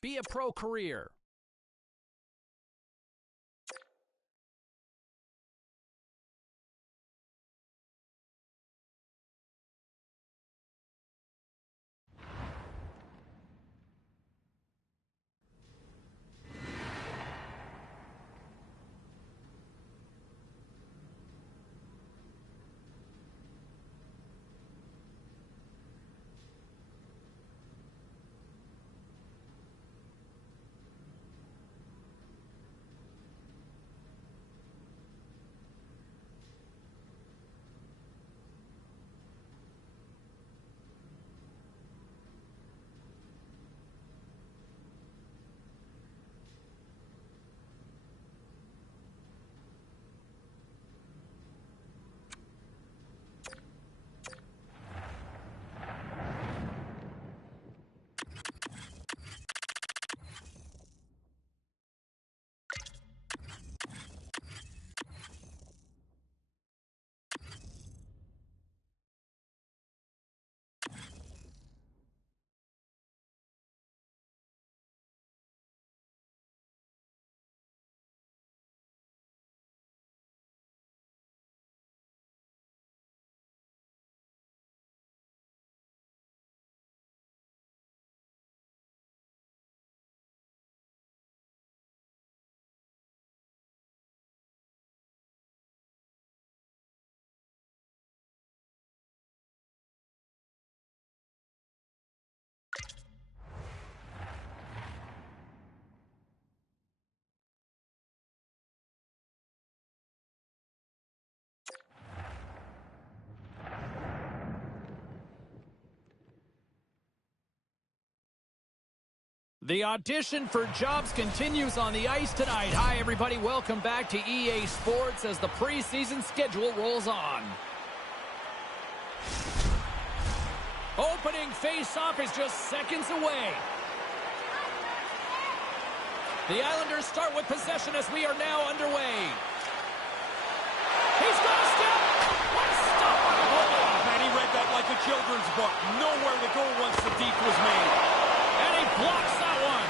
Be a pro career. The audition for jobs continues on the ice tonight. Hi, everybody. Welcome back to EA Sports as the preseason schedule rolls on. Opening face-off is just seconds away. The Islanders start with possession as we are now underway. He's got a step. What a stop on the goal. And he read that like a children's book. Nowhere to go once the deep was made. And he blocks that one.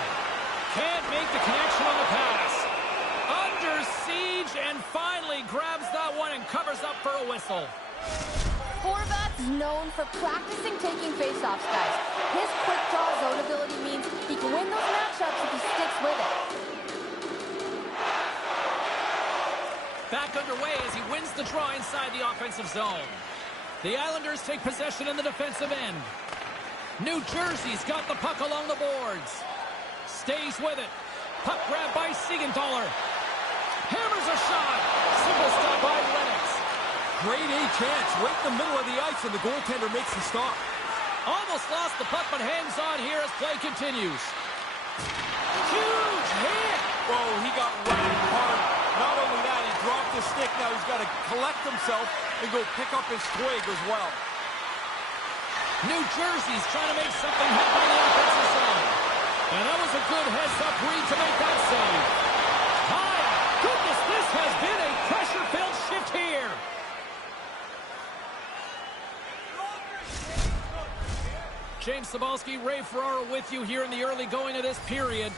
Can't make the connection on the pass. Under siege and finally grabs that one and covers up for a whistle. Horvat's known for practicing taking face-offs, guys. His quick draw zone ability means he can win those matchups if he sticks with it. Back underway as he wins the draw inside the offensive zone. The Islanders take possession in the defensive end. New Jersey's got the puck along the boards. Stays with it. Puck grabbed by Siegenthaler. Hammers a shot. Simple stop by Lennox. Great A chance right in the middle of the ice, and the goaltender makes the stop. Almost lost the puck, but hangs on here as play continues. Huge hit. Oh, he got rammed hard. Not only that, he dropped his stick. Now he's got to collect himself and go pick up his twig as well. New Jersey's trying to make something happen in the offensive zone. And that was a good heads-up read to make that save. My goodness, this has been a pressure-filled shift here. James Cybulski, Ray Ferraro with you here in the early going of this period.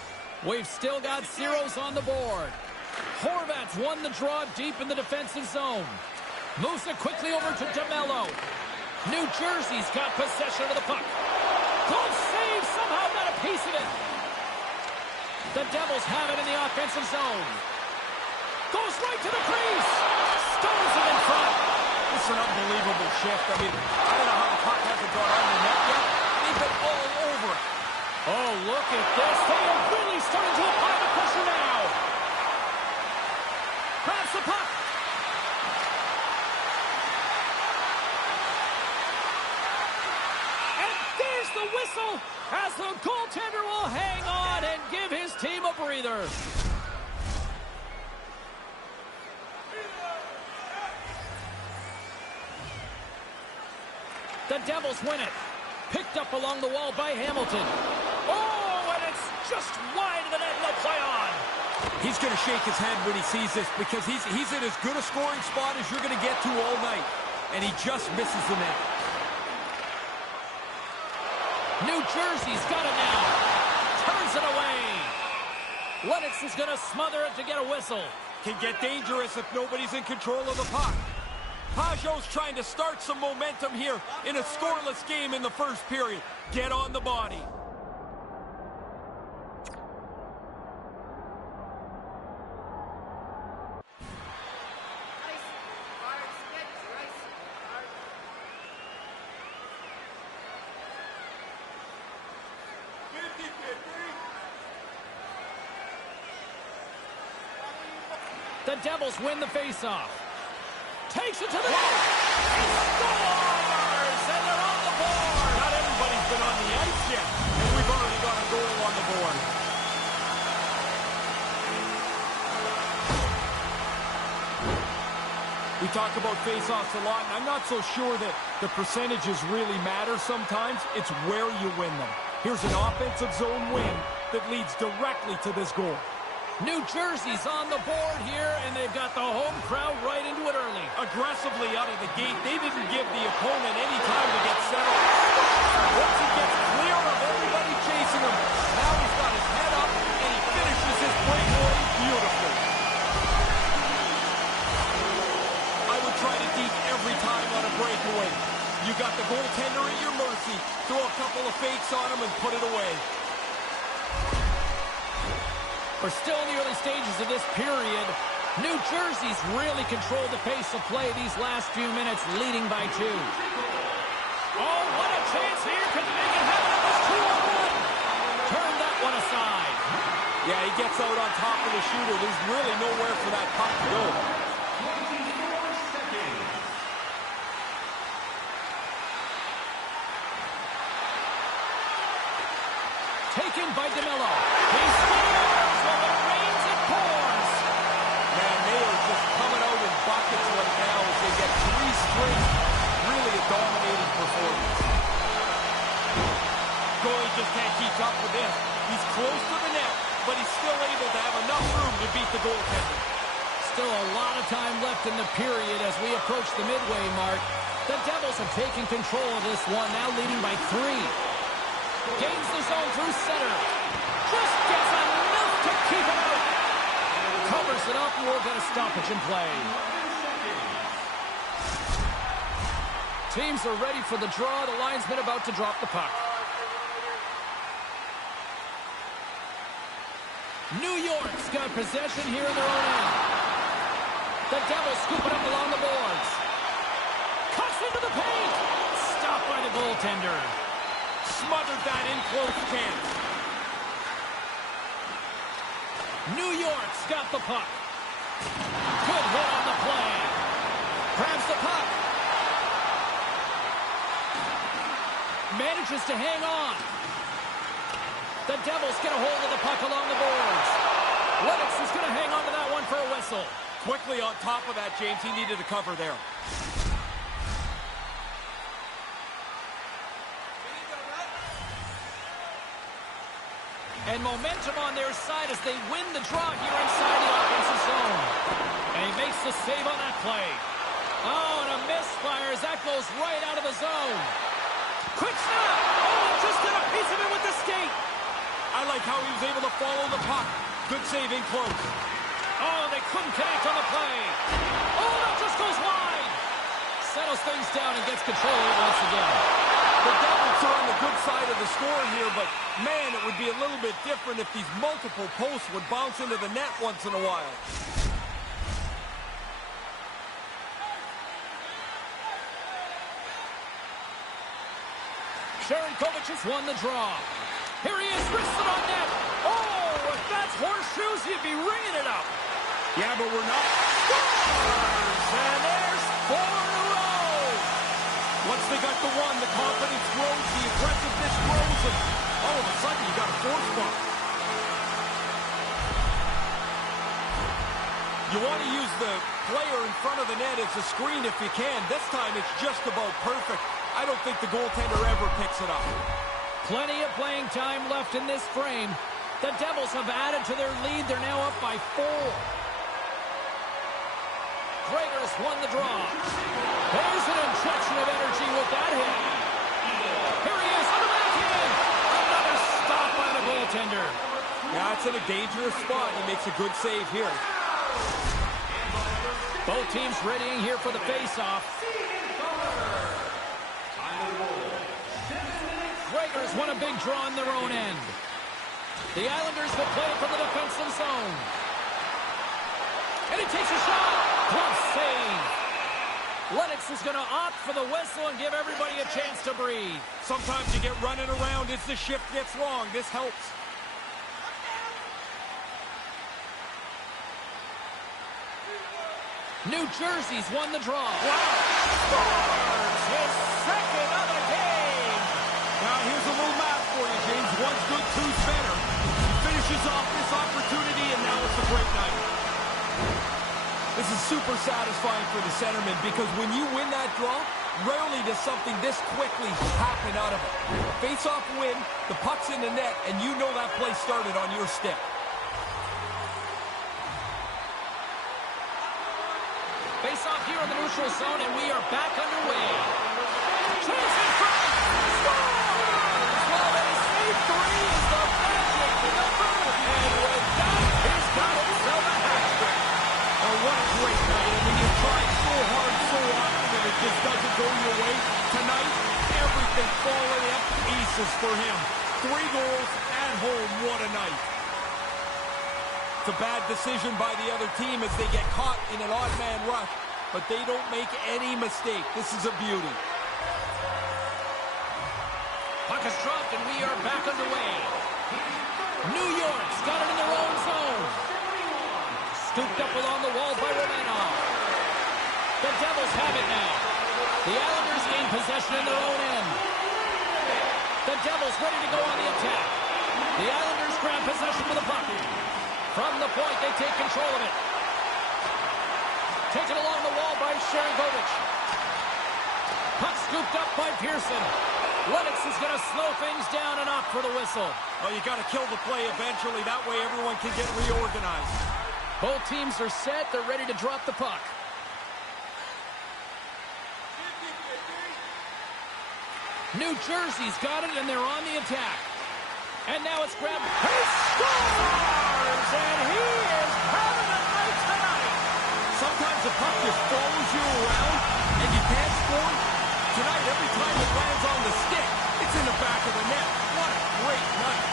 We've still got zeros on the board. Horvat's won the draw deep in the defensive zone. Moves it quickly over to DeMello. New Jersey's got possession of the puck. Good save, somehow got a piece of it. The Devils have it in the offensive zone. Goes right to the crease. Stones it in front. It's an unbelievable shift. I mean, I don't know how the puck hasn't gone on the net yet. They've been all over it. Oh, look at this. They are really starting to apply the pressure now. Grabs the puck. And there's the whistle as the goaltender will hang on and give his team a breather. The Devils win it. Picked up along the wall by Hamilton. Oh, and it's just wide of the net. No play on. He's going to shake his head when he sees this because he's in as good a scoring spot as you're going to get to all night. And he just misses the net. New Jersey's got it now. Turns it away. Lennox is going to smother it to get a whistle. Can get dangerous if nobody's in control of the puck. Pajot's trying to start some momentum here in a scoreless game in the first period. Get on the body. The Devils win the faceoff. Takes it to the net. He scores! And they're on the board. Not everybody's been on the ice yet, and we've already got a goal on the board. We talk about faceoffs a lot, and I'm not so sure that the percentages really matter sometimes. It's where you win them. Here's an offensive zone win that leads directly to this goal. New Jersey's on the board here, and they've got the home crowd right into it early. Aggressively out of the gate, they didn't give the opponent any time to get settled. Once he gets clear of everybody chasing him, now he's got his head up, and he finishes his breakaway beautifully. I would try to deke every time on a breakaway. You got the goaltender at your mercy. Throw a couple of fakes on him and put it away. We're still in the early stages of this period. New Jersey's really controlled the pace of play these last few minutes, leading by 2. Oh, what a chance here. Can they make it happen? It was 2-on-1. Turn that one aside. Yeah, he gets out on top of the shooter. There's really nowhere for that puck to go. Taken by DeMello. He scores while it rains and pours. Man, they are just coming out in buckets right now as they get 3 straight. Really a dominating performance. Goalie just can't keep up with this. He's close to the net, but he's still able to have enough room to beat the goaltender. Still a lot of time left in the period as we approach the midway mark. The Devils have taken control of this one, now leading by 3. Gains the zone through center. Just gets enough to keep it out. Covers it up, and we'll get a stoppage in play. Teams are ready for the draw. The linesman about to drop the puck. New York's got possession here in their own end. The Devils scoop it up along the boards. Cuts into the paint. Stopped by the goaltender. Smothered that in close chance. New York's got the puck. Good hit on the play. Grabs the puck. Manages to hang on. The Devils get a hold of the puck along the boards. Lennox is going to hang on to that one for a whistle. Quickly on top of that, James. He needed a cover there. And momentum on their side as they win the draw here inside the offensive zone. And he makes the save on that play. Oh, and a misfire as that goes right out of the zone. Quick snap! Oh, just got a piece of it with the skate. I like how he was able to follow the puck. Good save in close. Oh, they couldn't connect on the play. Oh, that just goes wide. Settles things down and gets control of it once again. The Devils are on the good side of the score here, but man, it would be a little bit different if these multiple posts would bounce into the net once in a while. Sharankovic has won the draw. Here he is, wristed on net. Oh, if that's horseshoes, he'd be ringing it up. Yeah, but we're not. Scores! And there's 4 in a row. Once they got the one, the confidence grows, the aggressiveness grows, and all of a sudden you got a 4 spot. You want to use the player in front of the net as a screen if you can. This time it's just about perfect. I don't think the goaltender ever picks it up. Plenty of playing time left in this frame. The Devils have added to their lead. They're now up by 4. Gregor's won the draw. There's an injection of energy with that hit. Here he is on the backhand. Another stop by the goaltender. goaltender. Yeah, it's in a dangerous spot. He makes a good save here. Both teams readying here for the face-off. Raiders won a big draw in their own end. The Islanders will play it from the defensive zone. And he takes a shot. Glove save. Lennox is going to opt for the whistle and give everybody a chance to breathe. Sometimes you get running around as the shift gets long. This helps. New Jersey's won the draw. Wow! Scores his second of the game! Now here's a little math for you, James. One's good, two's better. He finishes off this opportunity, and now it's a great night. This is super satisfying for the centerman because when you win that draw, rarely does something this quickly happen out of it. Face-off win, the puck's in the net, and you know that play started on your stick. Face-off here in the neutral zone, and we are back underway. Chase in front! Scores! Well, they say three is the magic number, and with that, he's got himself a hat-trick. Oh, what a great night. I mean, you try so hard, so often, and it just doesn't go your way. Tonight, everything falling in pieces for him. 3 goals at home. What a night. It's a bad decision by the other team as they get caught in an odd man rush, but they don't make any mistake. This is a beauty. Puck is dropped, and we are back underway. New York's got it in their own zone. Scooped up along the wall by Romanov. The Devils have it now. The Islanders gain possession in their own end. The Devils ready to go on the attack. The Islanders grab possession with the puck. From the point, they take control of it. Taken along the wall by Sharangovich. Puck scooped up by Pearson. Lennox is going to slow things down and opt for the whistle. Well, you got to kill the play eventually. That way everyone can get reorganized. Both teams are set. They're ready to drop the puck. New Jersey's got it, and they're on the attack. And now it's grabbed. He scores! And he is having a night tonight. Sometimes the puck just follows you around, and you can't score. Tonight, every time it lands on the stick, it's in the back of the net. What a great night.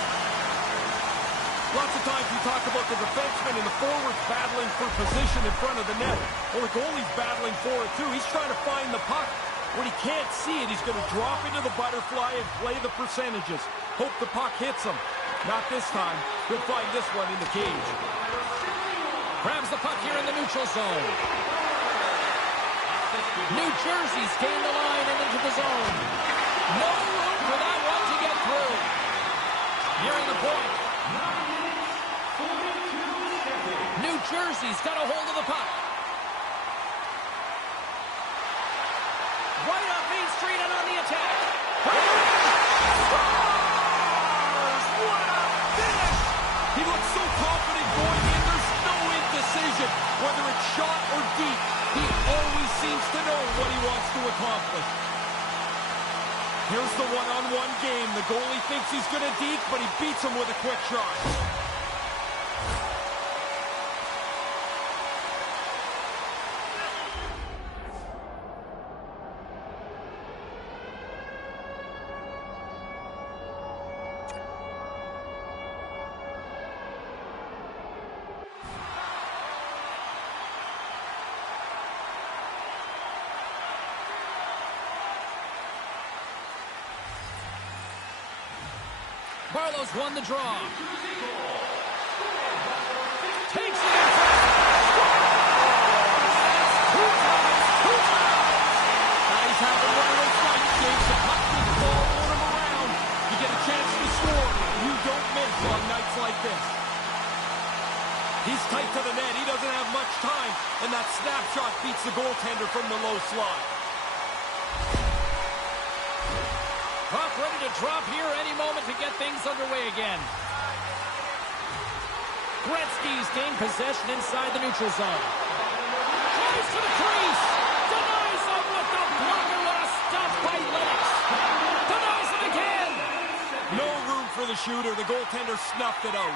Lots of times you talk about the defenseman and the forwards battling for position in front of the net. Well, the goalie's battling for it, too. He's trying to find the puck. When he can't see it, he's going to drop into the butterfly and play the percentages. Hope the puck hits him. Not this time. He'll find this one in the cage. Grabs the puck here in the neutral zone. New Jersey's gained the line and into the zone. No room for that one to get through. Nearing the point. New Jersey's got a hold of the puck. Right up Main Street and on the attack. Scores! What a finish! He looks so confident going in. There's no indecision. Whether it's shot or deep, he always seems to know what he wants to accomplish. Here's the one-on-one game. The goalie thinks he's going to deke, but he beats him with a quick shot. Barlow's won the draw. Takes it in front. Two times. Now he's having one of those fights, James. The puck just fall on him around. You get a chance to score. You don't miss on nights like this. He's tight to the net. He doesn't have much time. And that snapshot beats the goaltender from the low slot. Puck ready to drop here any moment to get things underway again. Gretzky's gained possession inside the neutral zone. Tries to the crease. Denies him with the blocker. What a stop by Lennox. Denies him again. No room for the shooter. The goaltender snuffed it out.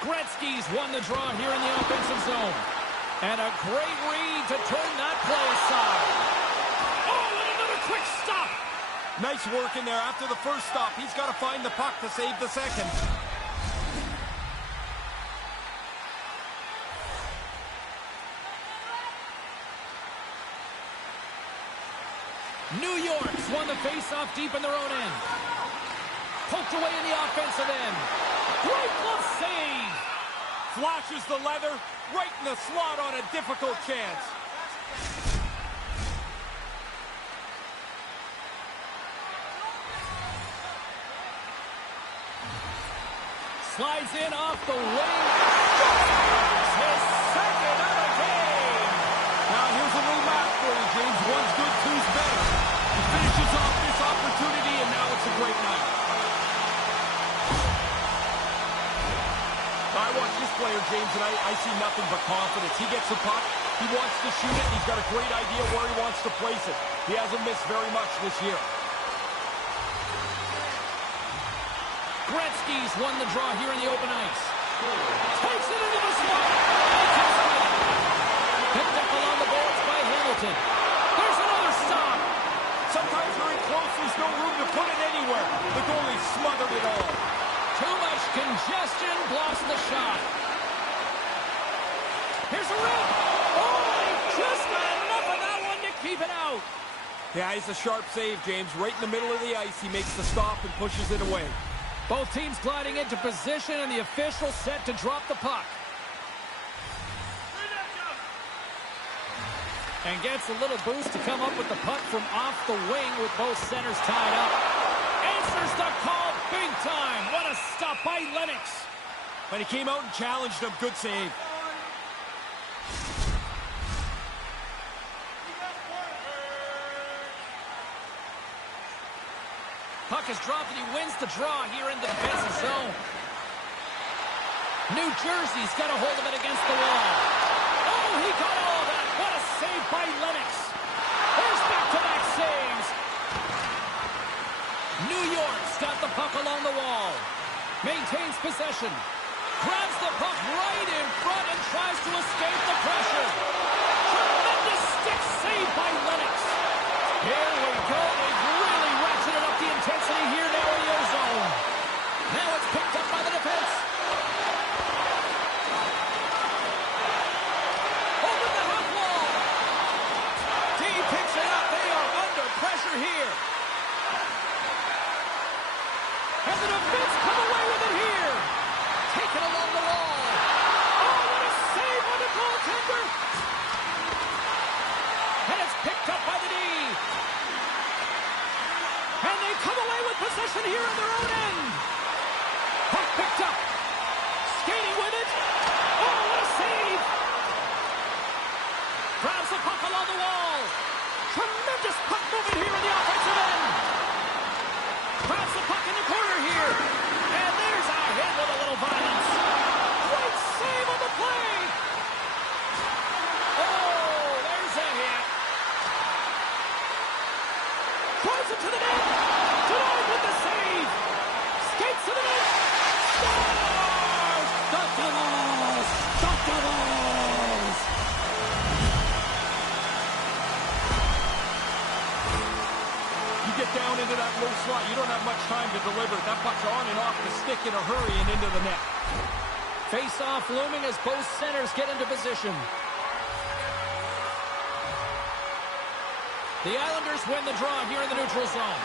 Gretzky's won the draw here in the offensive zone. And a great read to turn that play aside. Oh, and another quick stop. Nice work in there. After the first stop, he's got to find the puck to save the second. New York's won the face-off deep in their own end. Poked away in the offensive end. Great glove save. Flashes the leather right in the slot on a difficult chance. Slides in off the wing. His second of the game. Now here's a little math for you, James. One's good, two's better. He finishes off this opportunity, and now it's a great night. I watch this player, James, and I see nothing but confidence. He gets the puck, he wants to shoot it, he's got a great idea where he wants to place it. He hasn't missed very much this year. Gretzky's won the draw here in the open ice. Takes it into the slot. Picked up along the boards by Hamilton. There's another stop. Sometimes very close, there's no room to put it anywhere. The goalie smothered it all. Too much congestion blocks the shot. Here's a rip. Oh, he just got enough of that one to keep it out. Yeah, he's a sharp save, James. Right in the middle of the ice, he makes the stop and pushes it away. Both teams gliding into position, and the official set to drop the puck. And gets a little boost to come up with the puck from off the wing with both centers tied up. Answers the call big time. What a stop by Lennox. But he came out and challenged him. Good save. Puck is dropped, and he wins the draw here in the defensive zone. New Jersey's got a hold of it against the wall. Oh, he got all of that. What a save by Lennox. There's back-to-back saves. New York's got the puck along the wall. Maintains possession. Grabs the puck right in front and tries to escape the pressure. Tremendous stick save by Lennox. Here we go. They've really ratcheted up the intensity here now in the zone. Now it's picked up by the defense. Over the half wall. D picks it up. They are under pressure here. And the defense come away with it here. Taken along the wall. Oh, what a save on the goaltender. And it's picked up by the D. And they come away with possession here in their own end. Puck picked up. Skating with it. Oh, what a save. Grabs the puck along the wall. Tremendous puck movement here in the offensive end. Grabs the puck in the corner here. And there's a hit with a little violence. Great save on the play. Oh, there's a hit. Drives it to the net. Denied with the save. Skates to the net. Scores! The Devils! The Devils! You get down into that low slot, you don't have much time to deliver. That puck's on and off the stick in a hurry and into the net. Face-off looming as both centers get into position. The Islanders win the draw here in the neutral zone.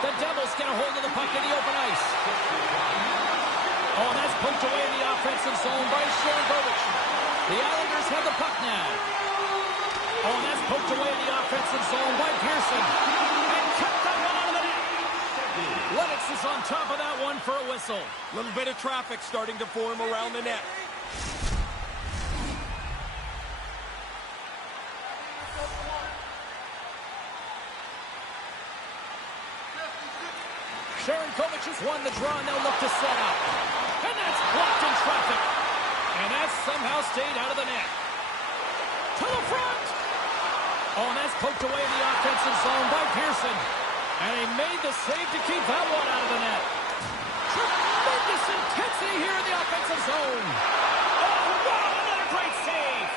The Devils get a hold of the puck in the open ice. Oh, and that's poked away in the offensive zone by Sharangovich. The Islanders have the puck now. Oh, and that's poked away in the offensive zone by Pearson. And kept that one out of the net. Lennox is on top of that one for a whistle. A little bit of traffic starting to form around the net. Sharangovich has won the draw, and they'll look to set up. And that's blocked in traffic. And that somehow stayed out of the net. To the front. Oh, and that's poked away in the offensive zone by Pearson. And he made the save to keep that one out of the net. Tremendous intensity here in the offensive zone. Oh, wow, another great save.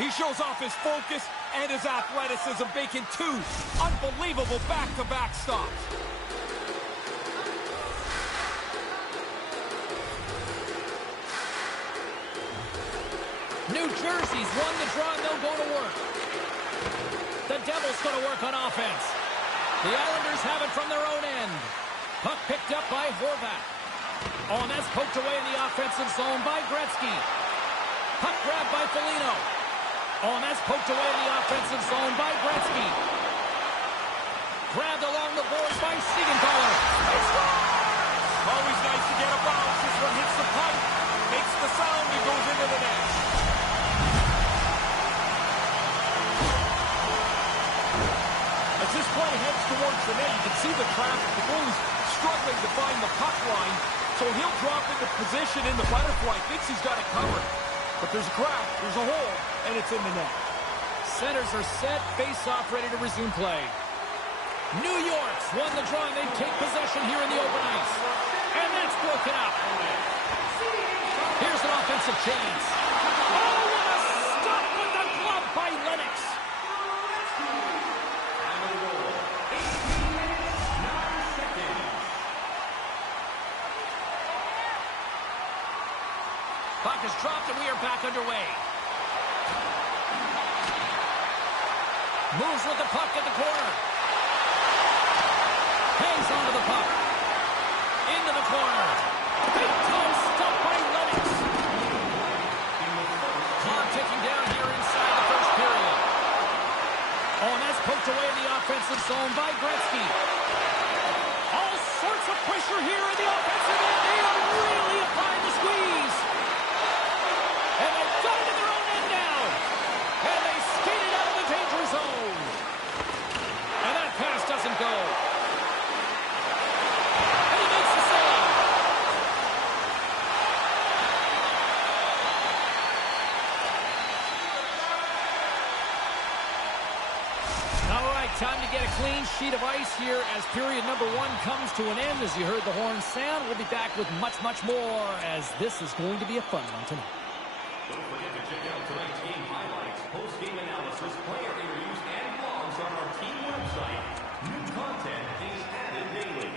He shows off his focus and his athleticism, making two unbelievable back-to-back stops. New Jersey's won the draw and they'll go to work. The Devils go to work on offense. The Islanders have it from their own end. Puck picked up by Horvat. Oh, and that's poked away in the offensive zone by Gretzky. Puck grabbed by Foligno. Oh, and that's poked away in the offensive zone by Gretzky. Grabbed along the boards by Siegenthaler. He scores! Always nice to get a bounce. This one hits the pipe, makes the sound, and goes into the net. As this play heads towards the net, you can see the traffic. The goalie's struggling to find the puck line, so he'll drop into position in the butterfly. Thinks he's got it covered. But there's a crack, there's a hole, and it's in the net. Centers are set, face-off ready to resume play. New York's won the draw, and they take possession here in the open ice. And that's broken up. Here's an offensive chance. Oh, what a stop with the glove by Lennox. Puck is dropped, and we are back underway. Moves with the puck at the corner. Hangs onto the puck. Into the corner. Big time stop by Lennox. Clock ticking down here inside the first period. Oh, and that's poked away in the offensive zone by Gretzky. All sorts of pressure here in the offensive end. They are really applying the squeeze. And they've got it in their own end now. And they skated out of the danger zone. And that pass doesn't go. And he makes the save. All right, time to get a clean sheet of ice here as period number one comes to an end. As you heard the horn sound, we'll be back with much, much more as this is going to be a fun one tonight. Don't forget to check out tonight's game highlights, post-game analysis, player interviews, and blogs on our team website. New content is added daily.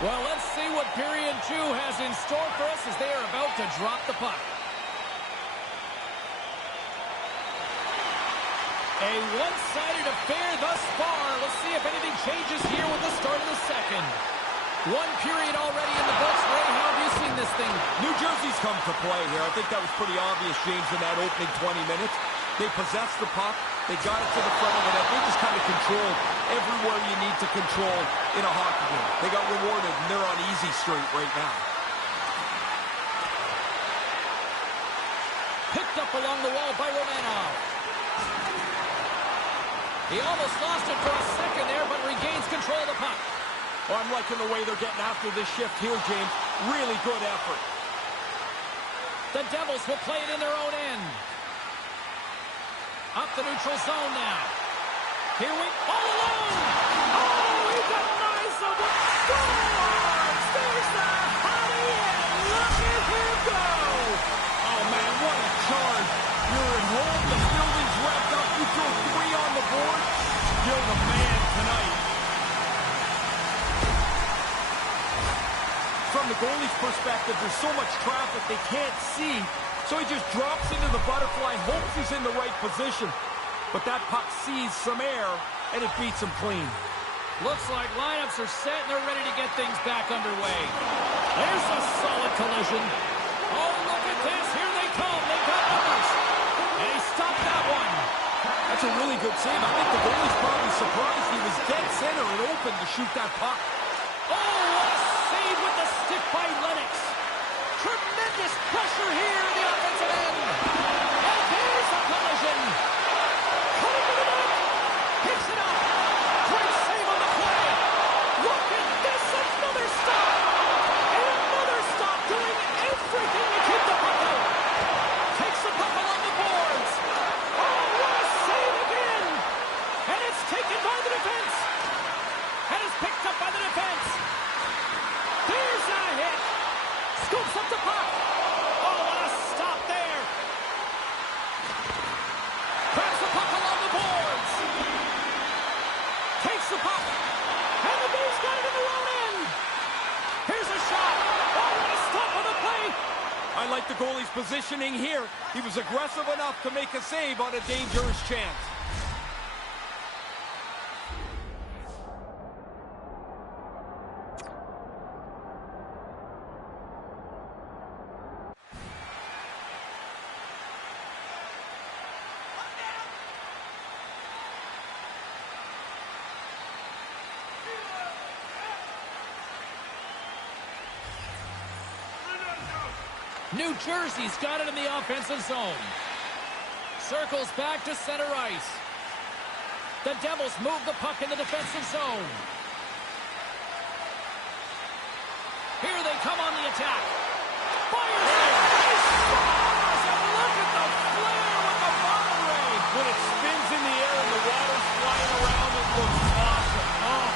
Well, let's see what period two has in store for us as they are about to drop the puck. A one-sided affair thus far. Let's see if anything changes here with the start of the second. One period already in the books. Ray, how have you seen this thing? New Jersey's come to play here. I think that was pretty obvious, James, in that opening 20 minutes. They possessed the puck. They got it to the front of the net. They just kind of controlled everywhere you need to control in a hockey game. They got rewarded, and they're on easy street right now. Picked up along the wall by Romanov. He almost lost it for a second there, but regains control of the puck. Oh, I'm liking the way they're getting after this shift here, James. Really good effort. The Devils will play it in their own end. Up the neutral zone now. Here we all alone. Oh, he got nice of it. Scores! There's the hottie, and look at him go. Oh, man, what a charge. You're at home. The building's wrapped up. You throw three on the board. You're the man tonight. From the goalie's perspective, there's so much traffic they can't see. So he just drops into the butterfly, hopes he's in the right position. But that puck sees some air, and it beats him clean. Looks like lineups are set, and they're ready to get things back underway. There's a solid collision. Oh, look at this. Here they come. They got numbers. And he stopped that one. That's a really good save. I think the goalie's probably surprised he was dead center and open to shoot that puck. Oh, what a save with the stick by Lennox. Tremendous pressure here in the offensive end. And here's a collision. Coming to the positioning here. He was aggressive enough to make a save on a dangerous chance. New Jersey's got it in the offensive zone. Circles back to center ice. The Devils move the puck in the defensive zone. Here they come on the attack. Fires it! He scores! And look at the flare with the bottom ray! When it spins in the air and the water's flying around, it looks awesome. Oh.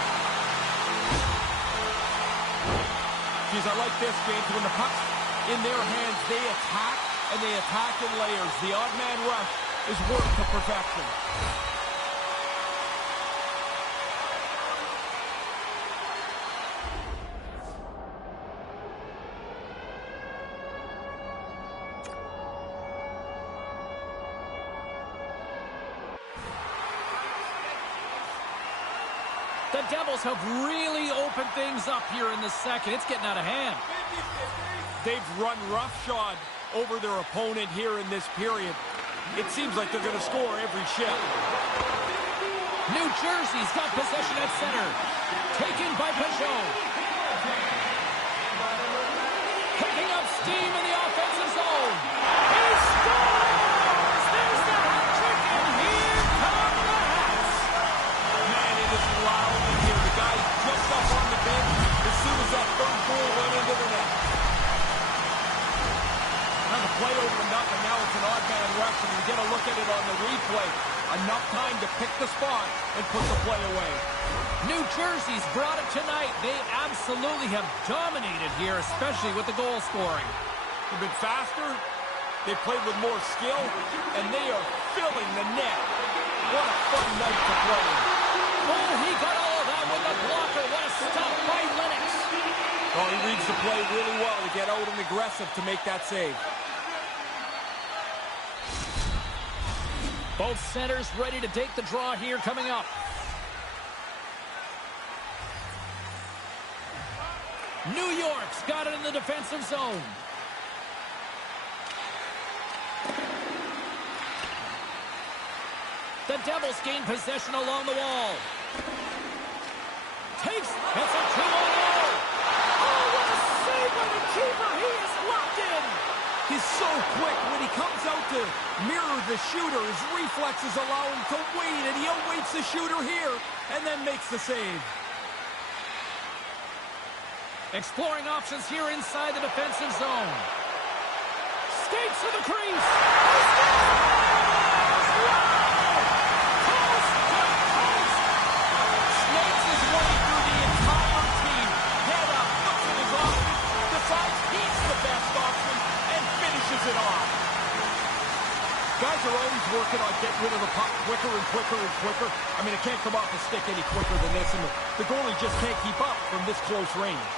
Geez, I like this, James. When the puck's in their hands, they attack, and they attack in layers. The odd man rush is worked to perfection. The Devils have really opened things up here in the second. It's getting out of hand. They've run roughshod over their opponent here in this period. It seems like they're going to score every shift. New Jersey's got possession at center. Taken by Peugeot. Picking up steam in the offensive zone. He scores! There's the hat trick, and here come the Hats. Man, it is loud in here. The guy just up on the bench as soon as that third goal went into the net. Now the play opened up, and now it's an odd man rush, and you get a look at it on the replay. Enough time to pick the spot and put the play away. New Jersey's brought it tonight. They absolutely have dominated here, especially with the goal scoring. They've been faster, they played with more skill, and they are filling the net. What a fun night to play in. Oh, he got all of that with the blocker. What a stop by Lennox. Oh, he reads the play really well to get out and aggressive to make that save. Both centers ready to take the draw here coming up. New York's got it in the defensive zone. The Devils gain possession along the wall. Takes, it's a 2-on-0. Oh, what a save by the keeper. He is locked in. He's so quick. When he comes out to mirror the shooter, his reflexes allow him to wait, and he outwaits the shooter here and then makes the save. Exploring options here inside the defensive zone. Skates to the crease. He scores! Wow! Coast to coast. Snakes his way through the entire team. Head up, looks at his option, decides he's the best option, and finishes it off. Guys are always working on getting rid of the puck quicker and quicker and quicker. I mean, it can't come off the stick any quicker than this, and the goalie just can't keep up from this close range.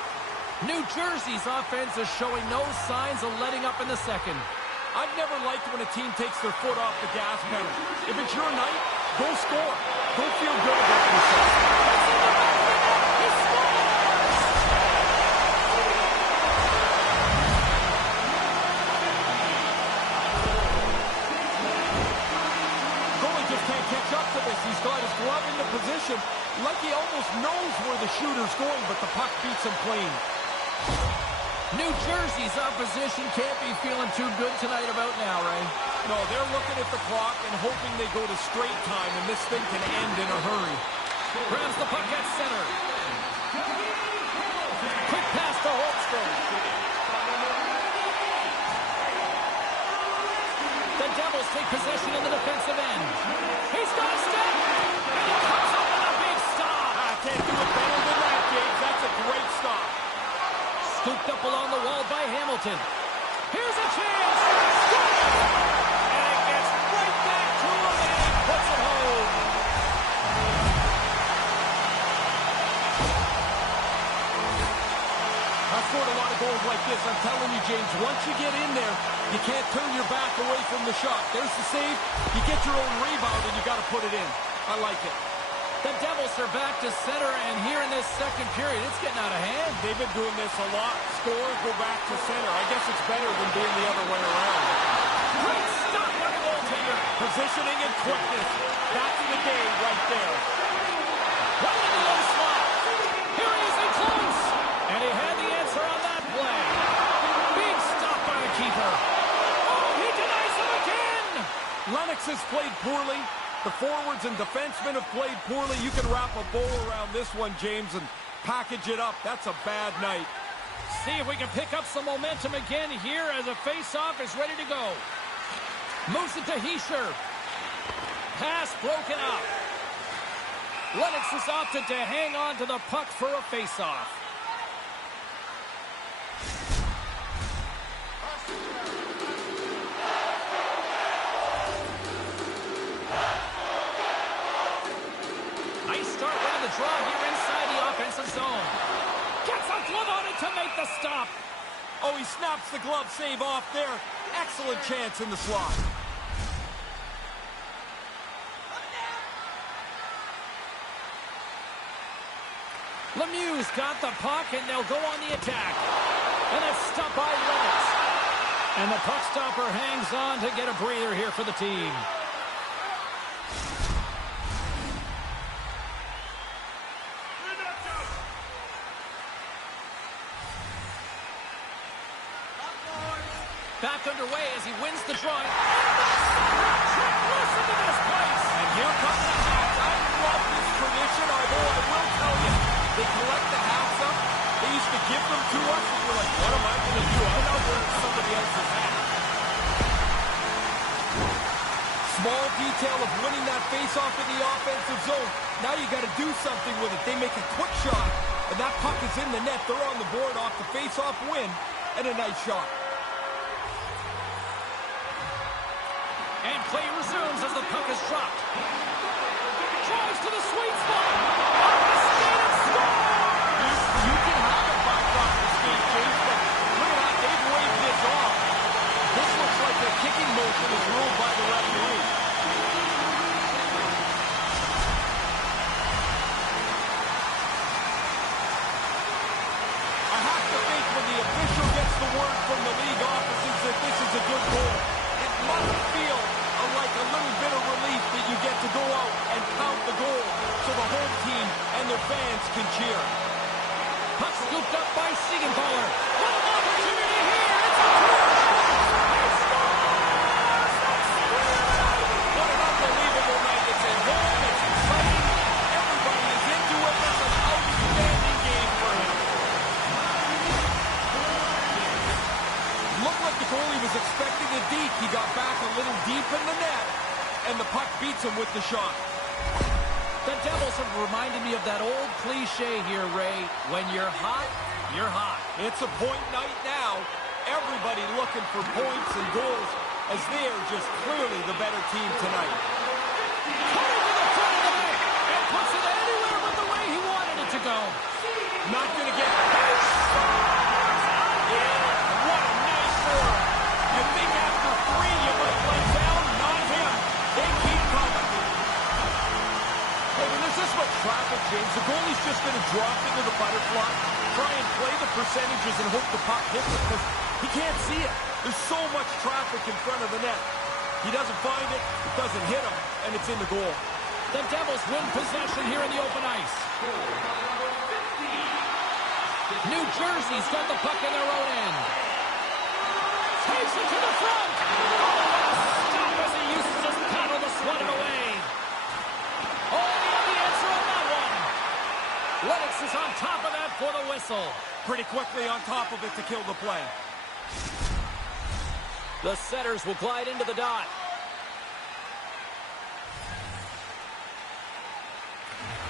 New Jersey's offense is showing no signs of letting up in the second. I've never liked when a team takes their foot off the gas pedal. If it's your night, go score. Go feel good about yourself. He scores! Goalie just can't catch up to this. He's got his glove into position like he almost knows where the shooter's going, but the puck beats him clean. New Jersey's opposition can't be feeling too good tonight about now, Ray. No, they're looking at the clock and hoping they go to straight time, and this thing can end in a hurry. Grabs the puck at center. Quick pass to Holmstrom. The Devils take possession in the defensive end. He's got a step. And he comes up with a big stop. I can't do it better than that, James. That's a great stop. Scooped up along the wall by Hamilton. Here's a chance. Scores! And it gets right back to him, and he puts it home. I've scored a lot of goals like this. I'm telling you, James, once you get in there, You can't turn your back away from the shot. There's the save. You get your own rebound, and you got to put it in. I like it. The Devils are back to center, and here in this second period, it's getting out of hand. They've been doing this a lot. Scores go back to center. I guess it's better than being the other way around. Great stop by the goaltender. Positioning and quickness. That's the day right there. Right in the low slot. Here he is in close. And he had the answer on that play. Big stop by the keeper. Oh, he denies him again. Lennox has played poorly. The forwards and defensemen have played poorly. You can wrap a bow around this one, James, and package it up. That's a bad night. See if we can pick up some momentum again here as a face-off is ready to go. Moves it to Heischer. Pass broken up. Lennox is opted to hang on to the puck for a face-off. Nice start winning the draw here inside the offensive zone. Gets a glove on it to make the stop. Oh, he snaps the glove save off there. Excellent chance in the slot. Lemieux's got the puck, and they'll go on the attack. And it's stopped by Lennox. And the puck stopper hangs on to get a breather here for the team. Back underway as he wins the draw. Listen to this place. And here comes the hats. I love this tradition, although I will tell you, they collect the hats up. They used to give them to us, and we're like, what am I going to do? I'm not wearing somebody else's hat. Small detail of winning that face-off in the offensive zone. Now you got to do something with it. They make a quick shot, and that puck is in the net. They're on the board off the face-off win, and a nice shot. And play resumes as the puck is dropped. Drives to the sweet spot. You can have a bypass skate, James, but look at that. They've waved this off. This looks like a kicking motion is ruled by the referee. I have to think when the official gets the word from the league offices that this is a good goal, it must feel like a little bit of relief that you get to go out and count the goal so the home team and their fans can cheer. Puck scooped up by Siegenthaler. What an opportunity here. It's a push. He scores. That's What an unbelievable night. It's at home. It's exciting. Everybody is into it. That's an outstanding game for him. Looked like the goalie was expecting a deke. He got back a little deep in the net, and the puck beats him with the shot. The Devils have reminded me of that old cliche here, Ray. When you're hot, you're hot. It's a point night now. Everybody looking for points and goals as they are just clearly the better team tonight. Cutting to the front of the net and puts it anywhere but the way he wanted it to go. Not going to get it. Yeah, what a nice score. You think after three you might let down? Not him. They keep coming. Hey, when there's this much traffic, James, the goalie's just going to drop into the butterfly, try and play the percentages and hope the puck hits it because he can't see it. There's so much traffic in front of the net. He doesn't find it, it doesn't hit him, and it's in the goal. The Devils win possession here in the open ice. New Jersey's got the puck in their own end. Takes it to the front. Oh, what a stop as he uses his paddle to swat it away. Oh, and he had the answer on that one. Lennox is on top of that for the whistle. Pretty quickly on top of it to kill the play. The setters will glide into the dot.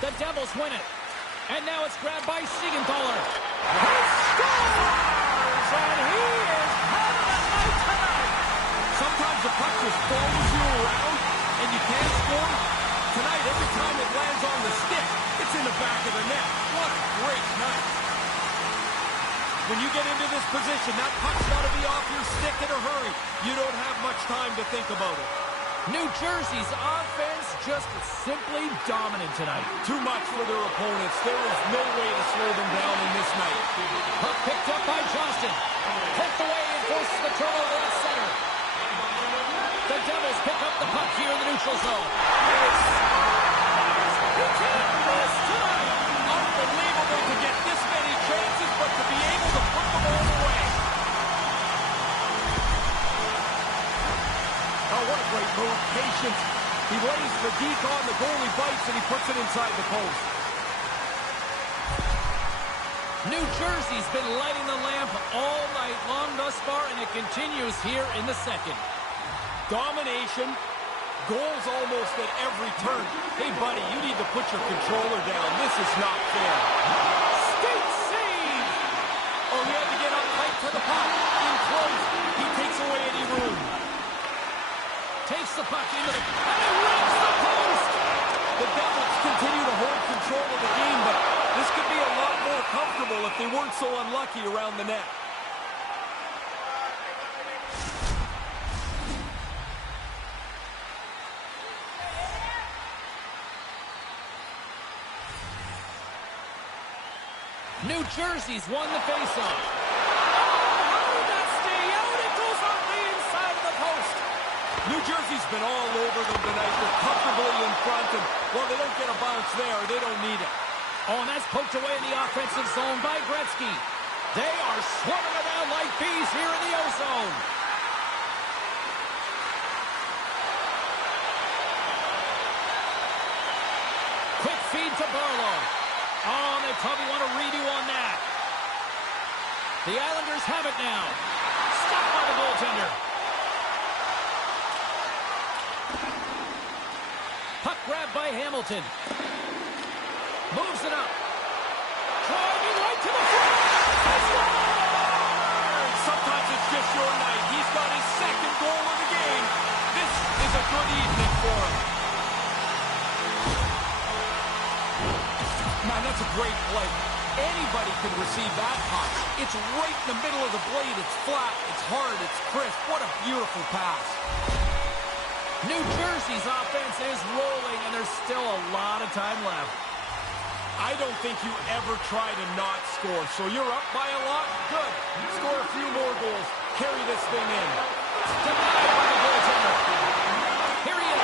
The Devils win it. And now it's grabbed by Siegenthaler. He scores! And he is having a night tonight. Sometimes the puck just follows you around and you can't score. Tonight, every time it lands on the stick, it's in the back of the net. What a great night. when you get into this position, that puck's got to be off your stick in a hurry. You don't have much time to think about it. New Jersey's offense just simply dominant tonight. Too much for their opponents. There is no way to slow them down in this night. Puck picked up by Johnston. Poked away and forces the turnover at center. The Devils pick up the puck here in the neutral zone. He can't miss tonight. Unbelievable to get this many chances, but to be able to put them all away. Oh, what a great move. Patience. He lays the deke on, the goalie bites, and he puts it inside the post. New Jersey's been lighting the lamp all night long thus far, and it continues here in the second. Domination. Goals almost at every turn. Hey, buddy, you need to put your controller down. This is not fair. State save! Oh, he had to get up tight to the puck. In close. He takes away any room. Takes the puck into the... and he rips the post! The Devils continue to hold control of the game, but this could be a lot more comfortable if they weren't so unlucky around the net. New Jersey's won the faceoff. How did that stay out? It goes on the inside of the post. New Jersey's been all over them tonight. They're comfortably in front, and while they don't get a bounce there, they don't need it. Oh, and that's poked away in the offensive zone by Gretzky. They are swarming around like bees here in the O-zone. Quick feed to Barlow. Oh, they probably want a redo on that. The Islanders have it now. Stopped by the goaltender. Puck grabbed by Hamilton. Moves it up. Driving right to the front. Sometimes it's just your night. He's got his second goal of the game. This is a good evening for him. Man, that's a great play. Anybody can receive that puck. It's right in the middle of the blade. It's flat, it's hard, it's crisp. What a beautiful pass. New Jersey's offense is rolling, and there's still a lot of time left. I don't think you ever try to not score. So you're up by a lot? Good. Score a few more goals. Carry this thing in. Denied by the goaltender. Here he is.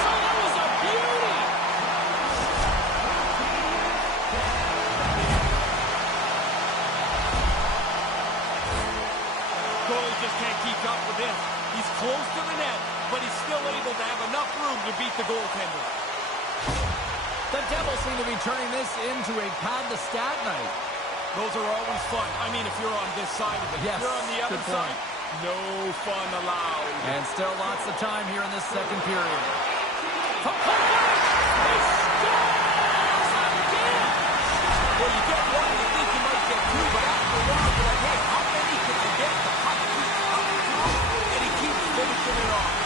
So that was a beauty. Goalie just can't keep up with this. He's close to the net, but he's still able to have enough room to beat the goaltender. The Devils seem to be turning this into a pad-to-stat night. Those are always fun. I mean, if you're on this side of it. Yes, if you're on the other good point. side, no fun allowed. And still lots of time here in this second period. From point blank, he scores again! Well, you get one, you think you might get two, but after a while, you're like, hey, how many can I get? The puck keeps coming through, and he keeps finishing it off.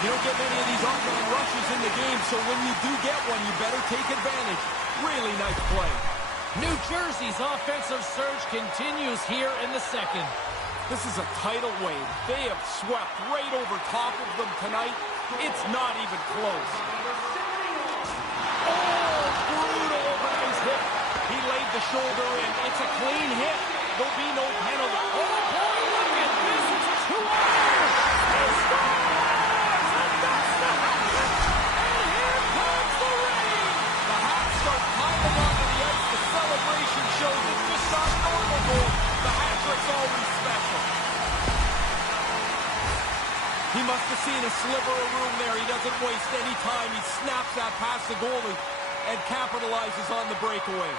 You don't get many of these off-line rushes in the game, so when you do get one, you better take advantage. Really nice play. New Jersey's offensive surge continues here in the second. This is a tidal wave. They have swept right over top of them tonight. It's not even close. Oh, brutal overhand hit. He laid the shoulder in. It's a clean hit. There'll be no penalty. Oh, boy, look at this. It's a 2-1. He scores! And that's the hat-trick. And here comes the rain. The Hats start piling onto the ice. The celebration shows it's just not a normal goal. The hat-trick's always special. He must have seen a sliver of room there. He doesn't waste any time. He snaps that past the goalie and capitalizes on the breakaway.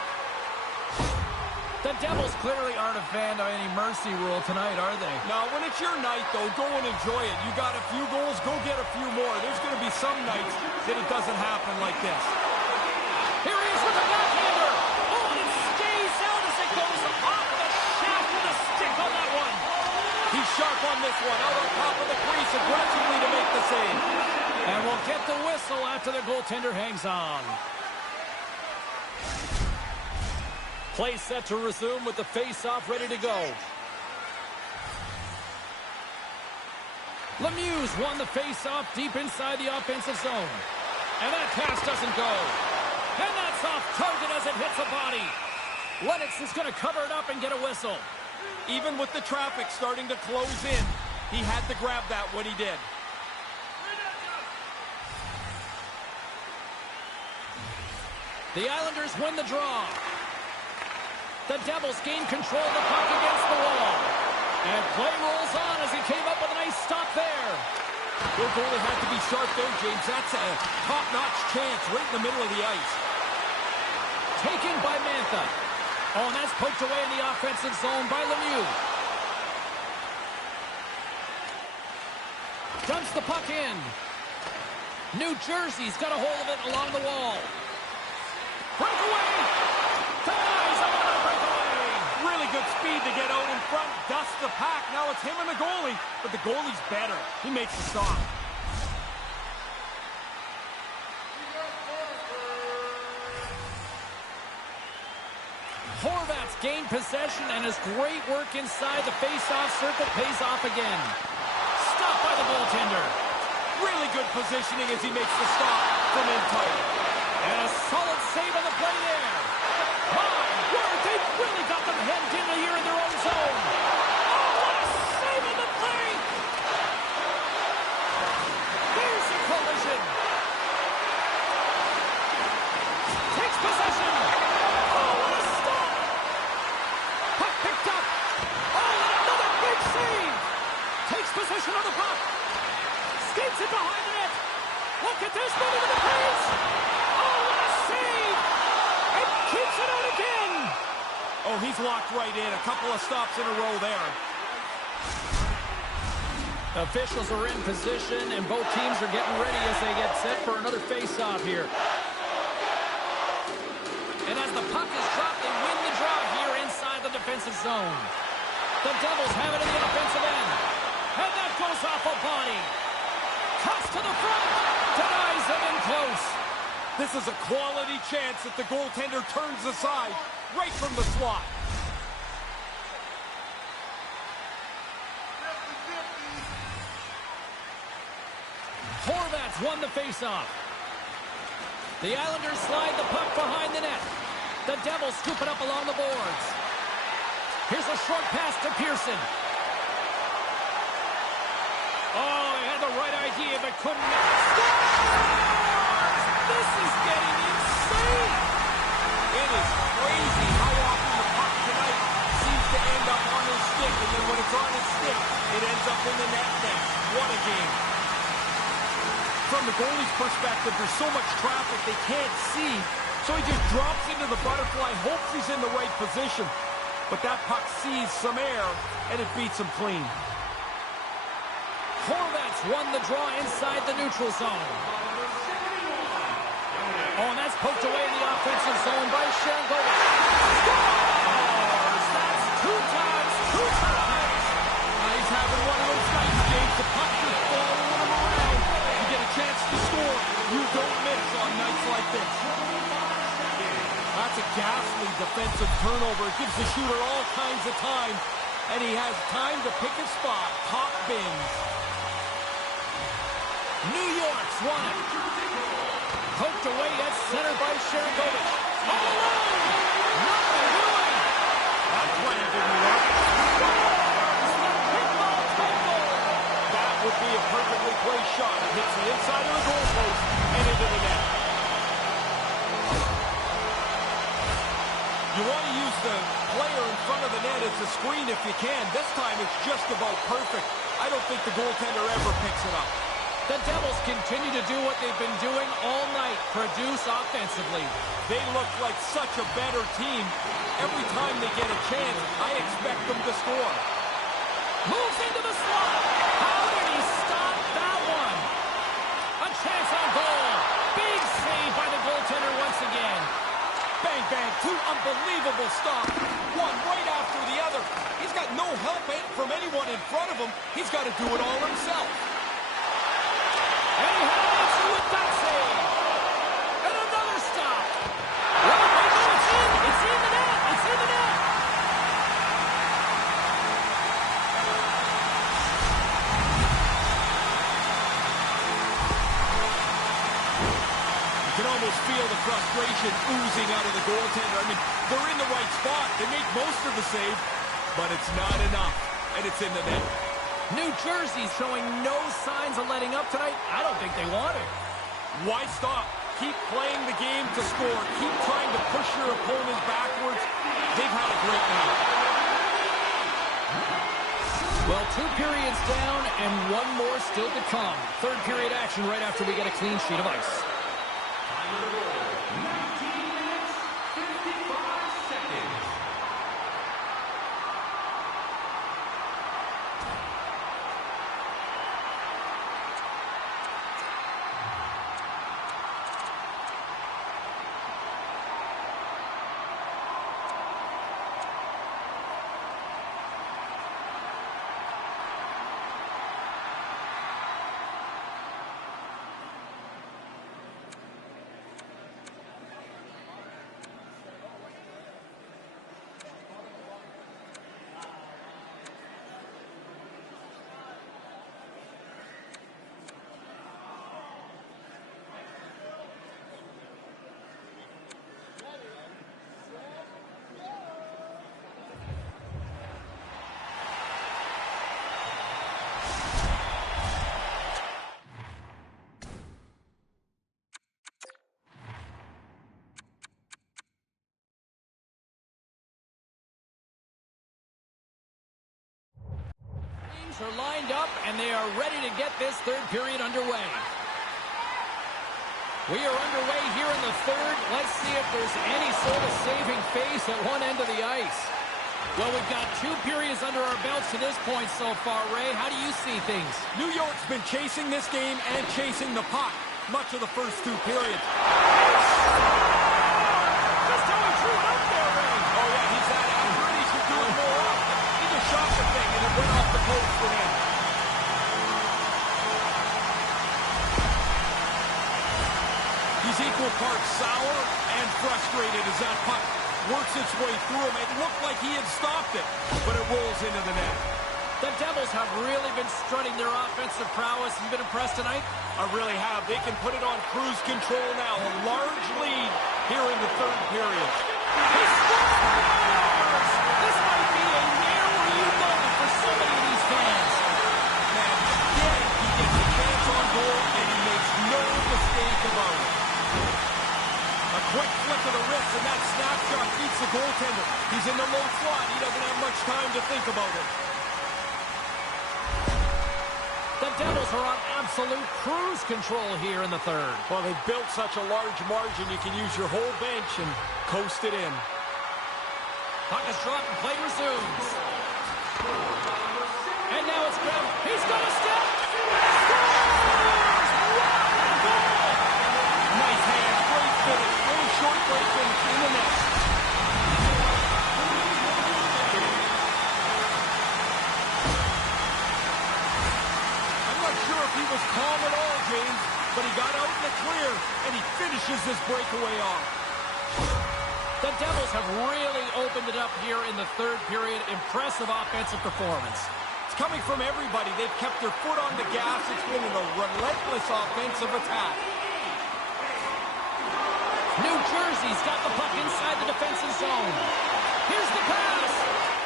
The Devils clearly aren't a fan of any mercy rule tonight, are they? Now, when it's your night, though, go and enjoy it. You got a few goals, go get a few more. There's going to be some nights that it doesn't happen like this. Here he is with the backhander. Oh, and it stays out as it goes off the shaft with a stick on that one. He's sharp on this one, out on top of the crease, aggressively to make the save. And we'll get the whistle after the goaltender hangs on. Play set to resume with the face-off ready to go. Lemieux's won the face-off deep inside the offensive zone. And that pass doesn't go. And that's off target as it hits a body. Lennox is going to cover it up and get a whistle. Even with the traffic starting to close in, he had to grab that when he did. The Islanders win the draw. The Devils gain control of the puck against the wall. And play rolls on as he came up with a nice stop there. Their goalie had to be sharp there, James. That's a top-notch chance right in the middle of the ice. Taken by Mantha. Oh, and that's poked away in the offensive zone by Lemieux. Dumps the puck in. New Jersey's got a hold of it along the wall. Breakaway! Ties on a breakaway! Really good speed to get out in front, dust the pack. Now it's him and the goalie, but the goalie's better. He makes the stop. Horvat's gained possession, and his great work inside the face-off circle pays off again. Stopped by the goaltender. Really good positioning as he makes the stop from in tight. And a solid save on the play there. My word, they've really got them hemmed in here in their own zone. Oh, what a save on the play! There's the collision. Takes possession. Oh, what a stop! Puck picked up. Oh, and another big save. Takes possession of the puck. Skates it behind the net. Look at this, moving to the pace. Oh, what a save! And keeps it out again. Oh, he's locked right in. A couple of stops in a row there. Officials are in position, and both teams are getting ready as they get set for another face-off here. And as the puck is dropped, they win the draw here inside the defensive zone. The Devils have it in the offensive end. And that goes off a body. Cuts to the front. Denies them in close. This is a quality chance that the goaltender turns aside right from the slot. Horvat's won the faceoff. The Islanders slide the puck behind the net. The Devils scoop it up along the boards. Here's a short pass to Pearson. Oh, he had the right idea, but couldn't make it. Scores! This is getting insane! It is crazy how often the puck tonight seems to end up on his stick, and then when it's on his stick, it ends up in the net next. What a game. From the goalie's perspective, there's so much traffic they can't see, so he just drops into the butterfly, hopes he's in the right position. But that puck sees some air, and it beats him clean. Horvat's won the draw inside the neutral zone. Oh, and that's poked away in the offensive zone by Sharangovich. Scores! That's two times. He's having one of those nights, James. The puck is following him around. You get a chance to score. You don't miss on nights like this. That's a ghastly defensive turnover. It gives the shooter all kinds of time, and he has time to pick a spot. Top bins. New York's won it. Poked away at center by Sharangovich. All alone! Nothing doing! That plan didn't work. That would be a perfectly placed shot. It hits the inside of the goalpost and into the net. You want to use the player in front of the net as a screen if you can. This time it's just about perfect. I don't think the goaltender ever picks it up. The Devils continue to do what they've been doing all night, produce offensively. They look like such a better team. Every time they get a chance, I expect them to score. Moves into the slot. How did he stop that one? A chance on goal. Big save by the goaltender once again. Bang, bang, two unbelievable stops. One right after the other. He's got no help from anyone in front of him. He's got to do it all himself. And he had an answer with that save. And another stop. Wait, it's in. It's in the net. It's almost feel the frustration oozing out of the goaltender. I mean, they're in the right spot. They make most of the save, but it's not enough, and it's in the net. New Jersey's showing no signs of letting up tonight. I don't think they want it. Why stop? Keep playing the game to score. Keep trying to push your opponent backwards. They've had a great night. Well, 2 periods down and 1 more still to come. Third period action right after we get a clean sheet of ice. Time of the goal, 19 minutes, 55 seconds. Are lined up, and they are ready to get this third period underway. We are underway here in the third. Let's see if there's any sort of saving face at one end of the ice. Well, we've got 2 periods under our belts to this point so far, Ray. How do you see things? New York's been chasing this game and chasing the puck much of the first 2 periods. Just how he drew up there, Ray. Oh, yeah, he's that accurate. He should do it more often. He just shot the thing, and it went off the post for him. He's equal parts sour and frustrated as that puck works its way through him. It looked like he had stopped it, but it rolls into the net. The Devils have really been strutting their offensive prowess. You've been impressed tonight? I really have. They can put it on cruise control now. A large lead here in the third period. He scores! This might be a near-reunion moment for so many of these fans. Man, again, he gets a chance on goal, and he makes no mistake about it. A quick flick of the wrist, and that snapshot beats the goaltender. He's in the low slot. He doesn't have much time to think about it. The Devils are on absolute cruise control here in the third. Well, they've built such a large margin, you can use your whole bench and coast it in. Puck is dropped and play resumes. And now it's Graham. He's got a step. Scores! What a goal! Nice hands, great finish, little short break finish in the net. He was calm at all, James, but he got out in the clear, and he finishes this breakaway off. The Devils have really opened it up here in the third period. Impressive offensive performance. It's coming from everybody. They've kept their foot on the gas. It's been a relentless offensive attack. New Jersey's got the puck inside the defensive zone. Here's the pass.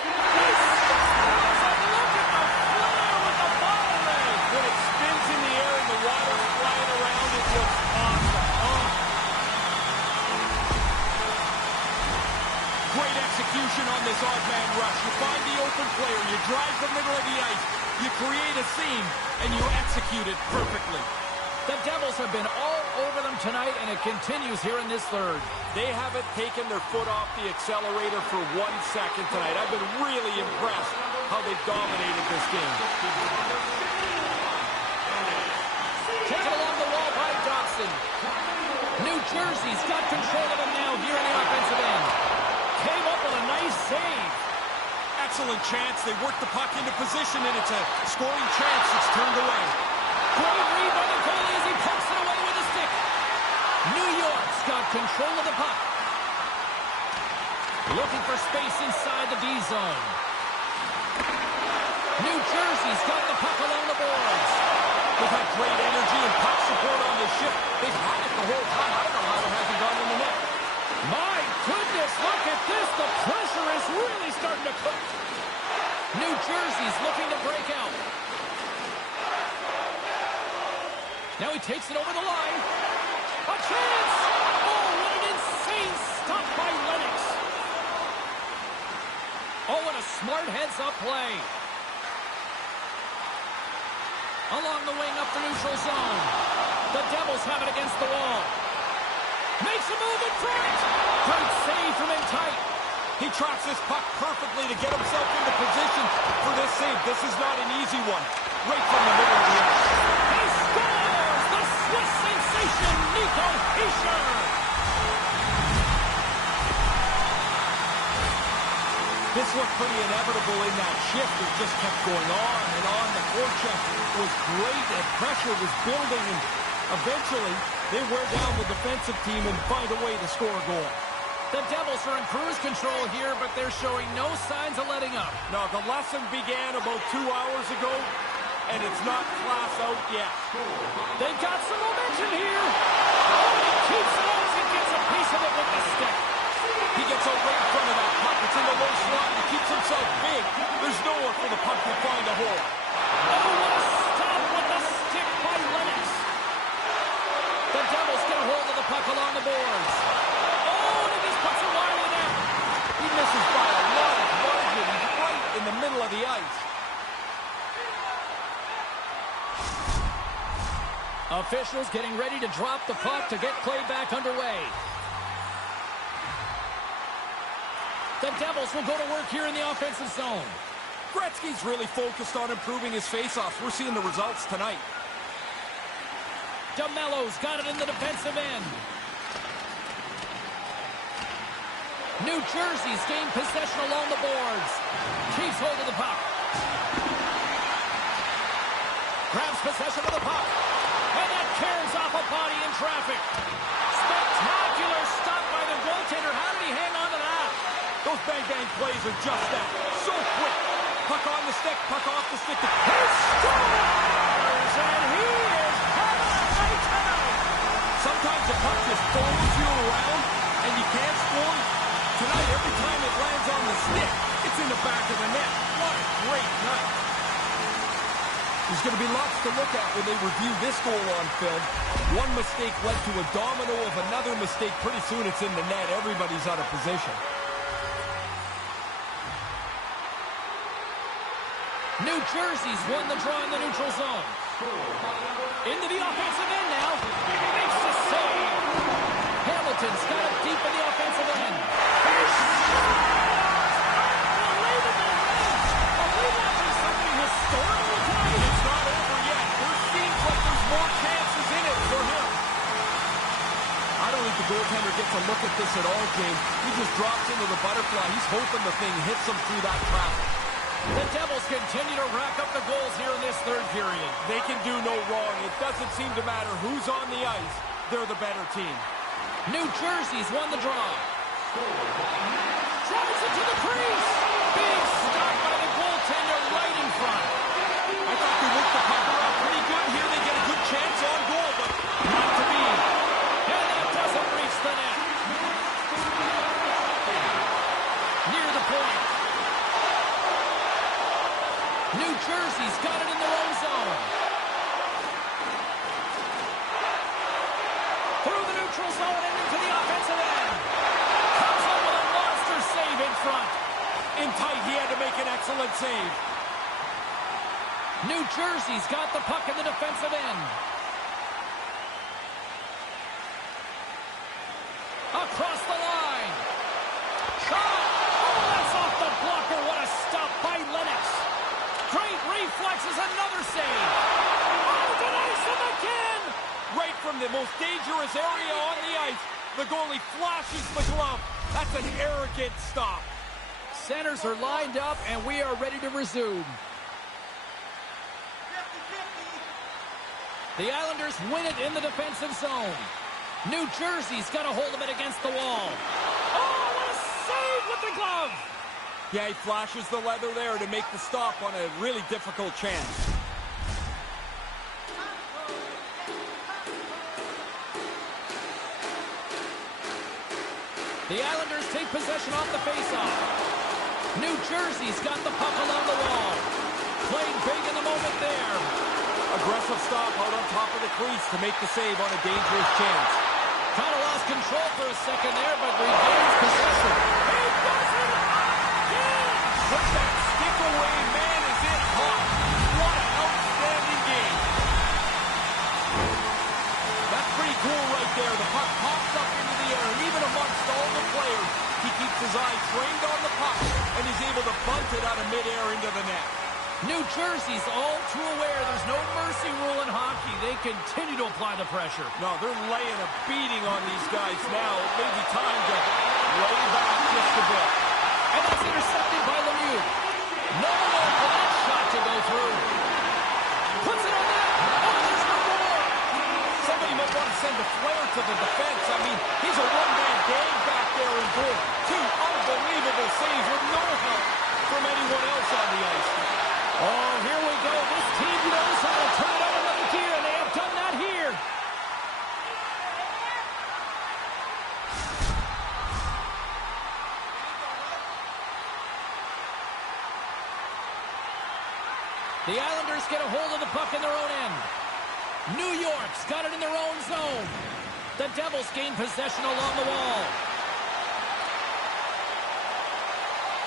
He scores, and look at the flare with the ball, Ray. When it spins in the air and the water's flying around, it looks awesome. Oh. Great execution on this odd man rush. You find the open player, you drive the middle of the ice, you create a seam, and you execute it perfectly. The Devils have been all over them tonight, and it continues here in this third. They haven't taken their foot off the accelerator for 1 second tonight. I've been really impressed how they've dominated this game. Taken along the wall by Dobson. New Jersey's got control of him now here in the offensive end. Came up with a nice save. Excellent chance. They work the puck into position, and it's a scoring chance. It's turned away. Great read by the goalie as he pokes it away with a stick. New York's got control of the puck. Looking for space inside the D zone. New Jersey's got the puck along the boards. They've had great energy and puck support on this ship. They've had it the whole time. I don't know how the Jersey's looking to break out. Now he takes it over the line. A chance! Oh, what an insane stop by Lennox. Oh, what a smart heads-up play. Along the wing up the neutral zone. The Devils have it against the wall. Makes a move in front. Great save from in tight. He tracks this puck perfectly to get himself into position for this save. This is not an easy one. Right from the middle of the ice. He scores! The Swiss sensation, Nico Hischier! This looked pretty inevitable in that shift. It just kept going on and on. The forecheck was great and pressure was building, and eventually they wear down the defensive team and find a way to score a goal. The Devils are in cruise control here, but they're showing no signs of letting up. No, the lesson began about 2 hours ago, and it's not class out yet. They've got some momentum here. Oh, he keeps it as he gets a piece of it with the stick. He gets out right in front of that puck. It's in the low slot. He keeps himself big. There's nowhere for the puck to find a hole. Oh, what a stop with the stick by Lennox. The Devils get a hold of the puck along the boards. Oh, and he just puts it wide of the net. He misses by a lot of margin right in the middle of the ice. Officials getting ready to drop the puck to get play back underway. The Devils will go to work here in the offensive zone. Gretzky's really focused on improving his faceoffs. We're seeing the results tonight. DeMello's got it in the defensive end. New Jersey's gained possession along the boards. Keeps hold of the puck. Grabs possession of the puck. And that carries off a body in traffic. Spectacular stop by the goaltender. How did he hang on to that? Those bang-bang plays are just that. So quick. Puck on the stick, puck off the stick. He scores! And he is having a night tonight. Sometimes the puck just follows you around and you can't score. Tonight, every time it lands on the stick, it's in the back of the net. What a great night. There's going to be lots to look at when they review this goal on film. One mistake led to a domino of another mistake. Pretty soon it's in the net. Everybody's out of position. New Jersey's won the draw in the neutral zone. Into the offensive end now. Makes the save. Hamilton's got it deep in the offensive end. He scores! Unbelievable range. Are we watching something historical tonight? It's not over yet. There seems like there's more chances in it for him. I don't think the goaltender gets a look at this at all, James. He just drops into the butterfly. He's hoping the thing hits him through that traffic. The Devils continue to rack up the goals here in this third period. They can do no wrong. It doesn't seem to matter who's on the ice. They're the better team. New Jersey's won the draw. Drives it to the crease. Big stop by the goaltender right in front. I thought they worked the puck around pretty good here. They get a good chance on goal, but not to be. And that doesn't reach the net. Near the point. New Jersey's got it in their own zone. Through the neutral zone and into the offensive end. Comes up with a monster save in front. In tight, he had to make an excellent save. New Jersey's got the puck in the defensive end. Across the line. Shot! Oh, that's off the blocker. What a stop by Lennox. Great reflexes, another save. Oh, denies him again. Right from the most dangerous area on the ice, the goalie flashes the glove. That's an arrogant stop. Centers are lined up, and we are ready to resume. The Islanders win it in the defensive zone. New Jersey's got a hold of it against the wall. Oh, what a save with the glove. Yeah, he flashes the leather there to make the stop on a really difficult chance. The Islanders take possession off the faceoff. New Jersey's got the puck along the wall. Playing big in the moment there. Aggressive stop out on top of the crease to make the save on a dangerous chance. Kind of lost control for a second there, but regains possession. He does it again! Put that stick away, man, is it hot. What an outstanding game. That's pretty cool right there. The puck pops up into the air, and even amongst all the players, he keeps his eye trained on the puck, and he's able to bunt it out of midair into the net. New Jersey's all too aware there's no mercy rule in hockey. They continue to apply the pressure. No, they're laying a beating on these guys now. It may be time to lay back just a bit. And that's intercepted by Lemieux. No more for that shot to go through. Puts it on net. Oh, there's no more. Somebody might want to send a flare to the defense. I mean, he's a one-man gang back there in goal. Two unbelievable saves with no help from anyone else on the ice. Oh, here we go. This team knows how to turn it on another gear, and they have done that here. The Islanders get a hold of the puck in their own end. New York's got it in their own zone. The Devils gain possession along the wall.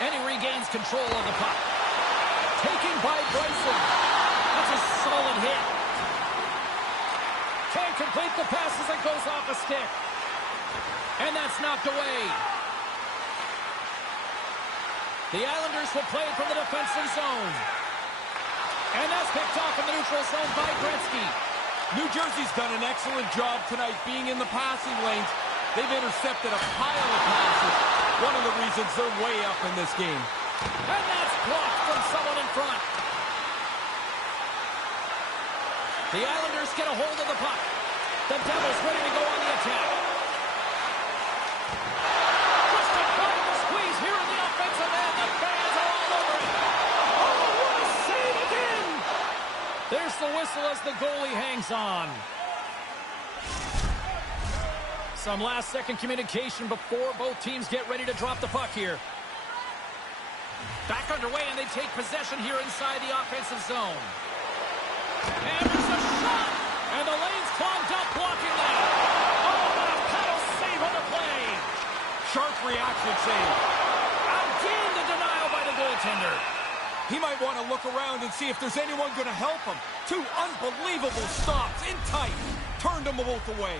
And he regains control of the puck. Taken by Bryson. That's a solid hit. Can't complete the pass as it goes off a stick. And that's knocked away. The Islanders will play it from the defensive zone. And that's picked off in the neutral zone by Gretzky. New Jersey's done an excellent job tonight being in the passing lanes. They've intercepted a pile of passes. One of the reasons they're way up in this game. And that's blocked from someone in front. The Islanders get a hold of the puck. The Devils ready to go on the attack. Just a trying to squeeze here in the offensive end. The fans are all over it. Oh, what a save again. There's the whistle as the goalie hangs on. Some last-second communication before both teams get ready to drop the puck here. Back underway, and they take possession here inside the offensive zone. And there's a shot! And the lane's clogged up, blocking that. Oh, what a paddle save on the play! Sharp reaction save. Again, the denial by the goaltender. He might want to look around and see if there's anyone going to help him. Two unbelievable stops in tight. Turned them both away.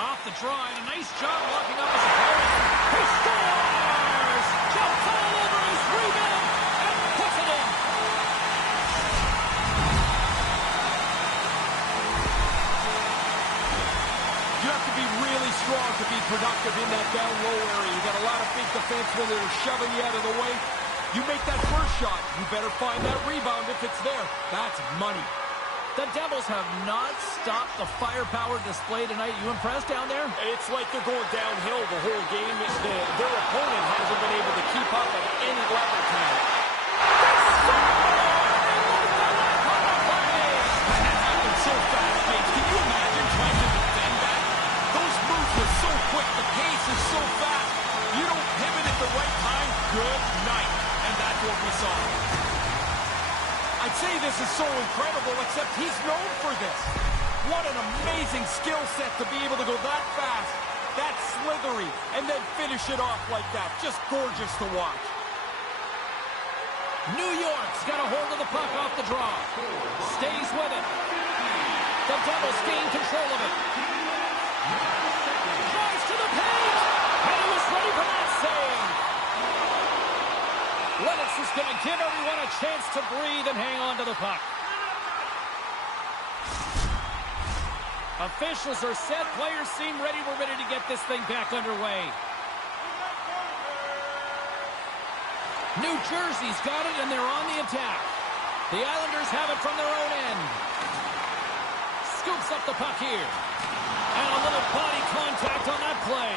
Off the draw, and a nice job blocking up his opponent. He scores! Jumps all over his rebound and puts it in. You have to be really strong to be productive in that down low area. You got a lot of big defensemen that are shoving you out of the way. You make that first shot, you better find that rebound if it's there. That's money. The Devils have not stopped the firepower display tonight. You impressed down there? It's like they're going downhill the whole game. Their opponent hasn't been able to keep up at any level tonight. And that happened so fast, James. Can you imagine trying to defend that? Those moves were so quick. The pace is so fast. You don't pivot at the right time. Good night. And that's what we saw. I'd say this is so incredible, except he's known for this. What an amazing skill set to be able to go that fast, that slithery, and then finish it off like that. Just gorgeous to watch. New York's got a hold of the puck off the draw. Stays with it. The Devils gain control of it. Drives to the paint. And he was ready for that save. Lennox is going to give everyone a chance to breathe and hang on to the puck. Officials are set. Players seem ready. We're ready to get this thing back underway. New Jersey's got it, and they're on the attack. The Islanders have it from their own end. Scoops up the puck here. And a little body contact on that play.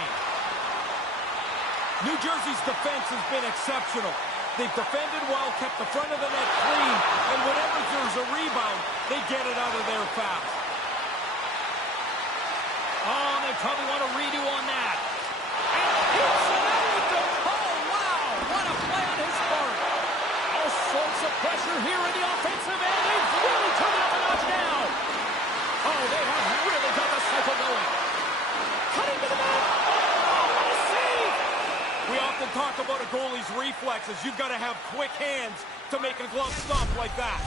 New Jersey's defense has been exceptional. They've defended well, kept the front of the net clean, and whenever there's a rebound, they get it out of there fast. Oh, they probably want a redo on that. And hits it out with the... Oh, wow! What a play on his part. All sorts of pressure here in the offensive end. They've really turned it up a notch now. Oh, they have really got the cycle going. Cutting to the net. Oh, what a save! We often talk about a goalie's reflexes. You've got to have quick hands to make a glove stop like that.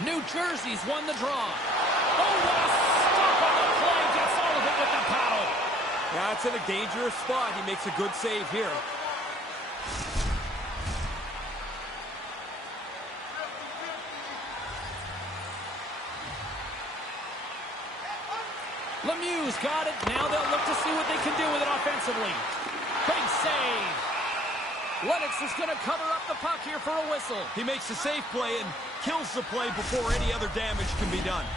New Jersey's won the draw. Oh, what a stop on the play. Gets all of it with the paddle. Yeah, it's in a dangerous spot. He makes a good save here. Lemieux's got it. Now they'll look to see what they can do with it offensively. Big save. Lennox is going to cover up the puck here for a whistle. He makes a safe play and kills the play before any other damage can be done.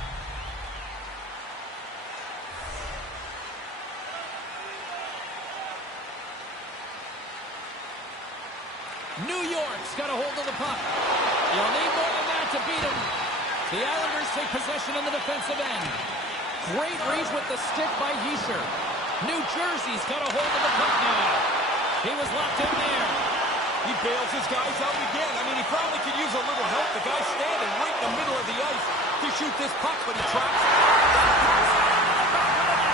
New York's got a hold of the puck. You'll need more than that to beat him. The Islanders take possession in the defensive end. Great reach with the stick by Hischier. New Jersey's got a hold of the puck now. He was locked in there. He bails his guys out again. I mean, he probably could use a little help. The guy's standing right in the middle of the ice to shoot this puck, but he traps it.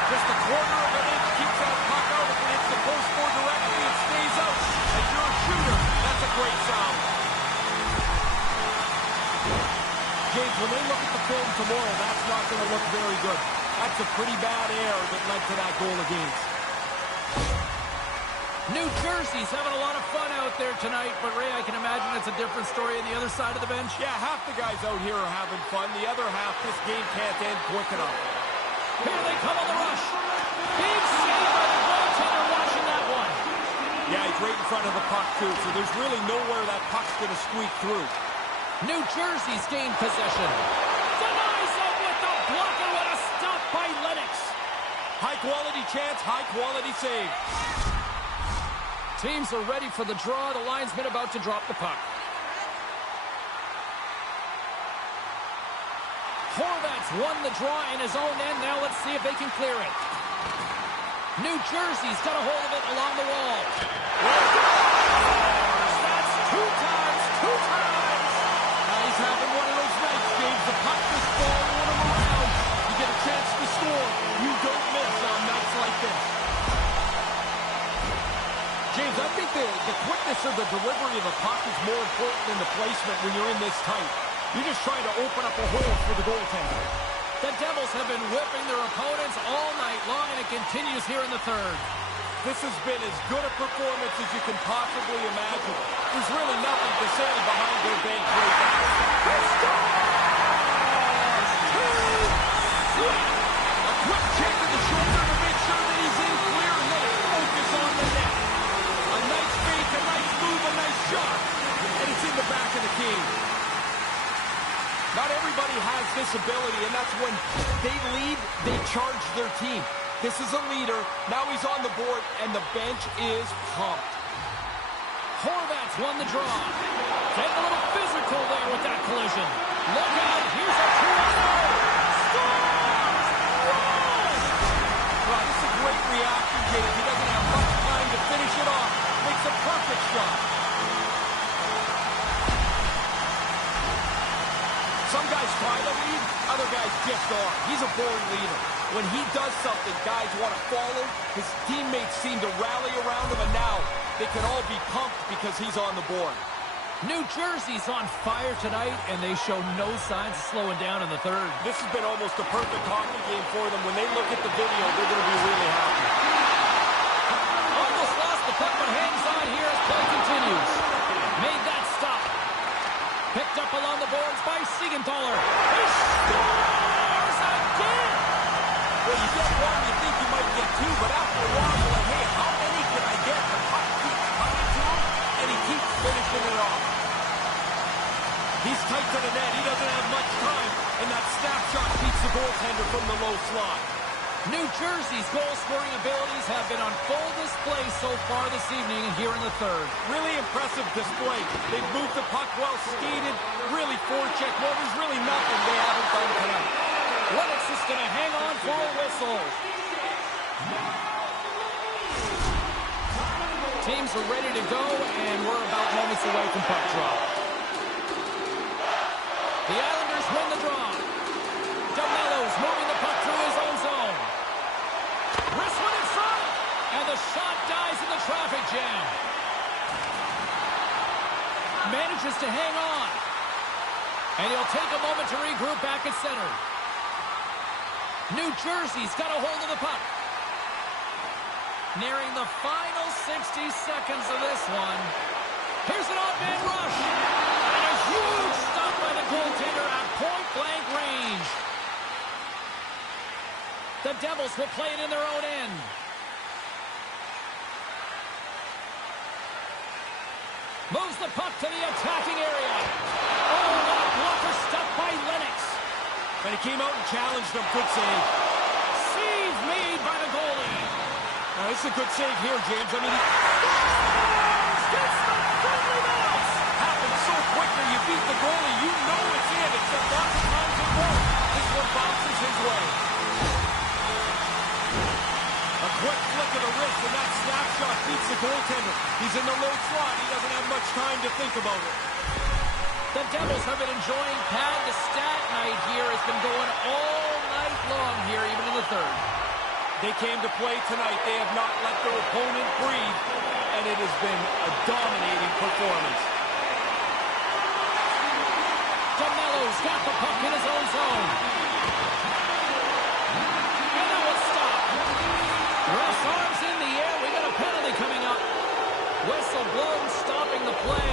Just a quarter of an inch keeps that puck out. If it hits the post more directly, it stays out. If you're a shooter, that's a great sound. James, when they look at the film tomorrow, that's not going to look very good. That's a pretty bad error that led to that goal against. New Jersey's having a lot of fun out there tonight, but Ray, I can imagine it's a different story on the other side of the bench. Yeah, half the guys out here are having fun. The other half, this game can't end quick enough. Here they come on the rush. Big save by the goaltender watching that one. Yeah, he's right in front of the puck, too, so there's really nowhere that puck's going to squeak through. New Jersey's gained possession. Denies him with the block, and what a stop by Lennox. High-quality chance, high-quality save. Teams are ready for the draw. The linesman about to drop the puck. Horvat's won the draw in his own end. Now let's see if they can clear it. New Jersey's got a hold of it along the wall. That's two times. Now he's having one of those nights, James. The puck is following him around. You get a chance to score. You don't miss on nights like this. James, I think the quickness of the delivery of the puck is more important than the placement when you're in this tight. You're just trying to open up a hole for the goaltender. The Devils have been whipping their opponents all night long, and it continues here in the third. This has been as good a performance as you can possibly imagine. There's really nothing to say behind their bank right now. A quick check to the shoulder to make sure that he's in clear, and then a focus on the net. A nice fake, a nice move, a nice shot, and it's in the back of the cage. Not everybody has this ability, and that's when they lead, they charge their team. This is a leader. Now he's on the board, and the bench is pumped. Horvat's won the draw. Getting a little physical there with that collision. Look out. Here's a 2-0. Scores! Rolls! Well, this is a great reaction, James. He doesn't have much time to finish it off. Makes a perfect shot. Some guys try to lead, other guys just are. He's a born leader. When he does something, guys want to follow. His teammates seem to rally around him, and now they can all be pumped because he's on the board. New Jersey's on fire tonight, and they show no signs of slowing down in the third. This has been almost a perfect hockey game for them. When they look at the video, they're going to be really happy. Almost lost the puck, but hangs on here as play continues. Made that stop. Picked up along the boards by Siegenthaler. He scores again! Well, you get one, you think you might get two, but after a while, you're like, hey, how many can I get? The puck keeps coming to him, and he keeps finishing it off. He's tight to the net. He doesn't have much time. and that snapshot beats the goaltender from the low slot. New Jersey's goal-scoring abilities have been on full display so far this evening here in the third. Really impressive display. They've moved the puck well, skated, really forecheck. Well, there's really nothing they haven't done tonight. Lennox is going to hang on for a whistle. Teams are ready to go, and we're about moments away from puck drop. The Islanders win the draw. DeMello's moving the puck through his own zone. Wrist one in front, and the shot dies in the traffic jam. Manages to hang on. And he'll take a moment to regroup back at center. New Jersey's got a hold of the puck. Nearing the final 60 seconds of this one. Here's an off-man rush. And a huge stop by the goaltender at point-blank range. The Devils will play it in their own end. Moves the puck to the attacking area. Oh, what a blocker stop by Lennox. And he came out and challenged him. Good save. Save made by the goalie. Now, this is a good save here, James. I mean, Gets the friendly bounce. happens so quickly. You beat the goalie. You know it's in. Except lots of times it won't. This one bounces his way. A quick flick of the wrist, and that snapshot beats the goaltender. He's in the low slot. He doesn't have much time to think about it. The Devils have been enjoying pad the stat night here. It's been going all night long here, even in the third. They came to play tonight. They have not let their opponent breathe, and it has been a dominating performance. DeMello's got the puck in his own zone. And that was stopped. Russ arms in the air. We got a penalty coming up. Whistle blown, stopping the play.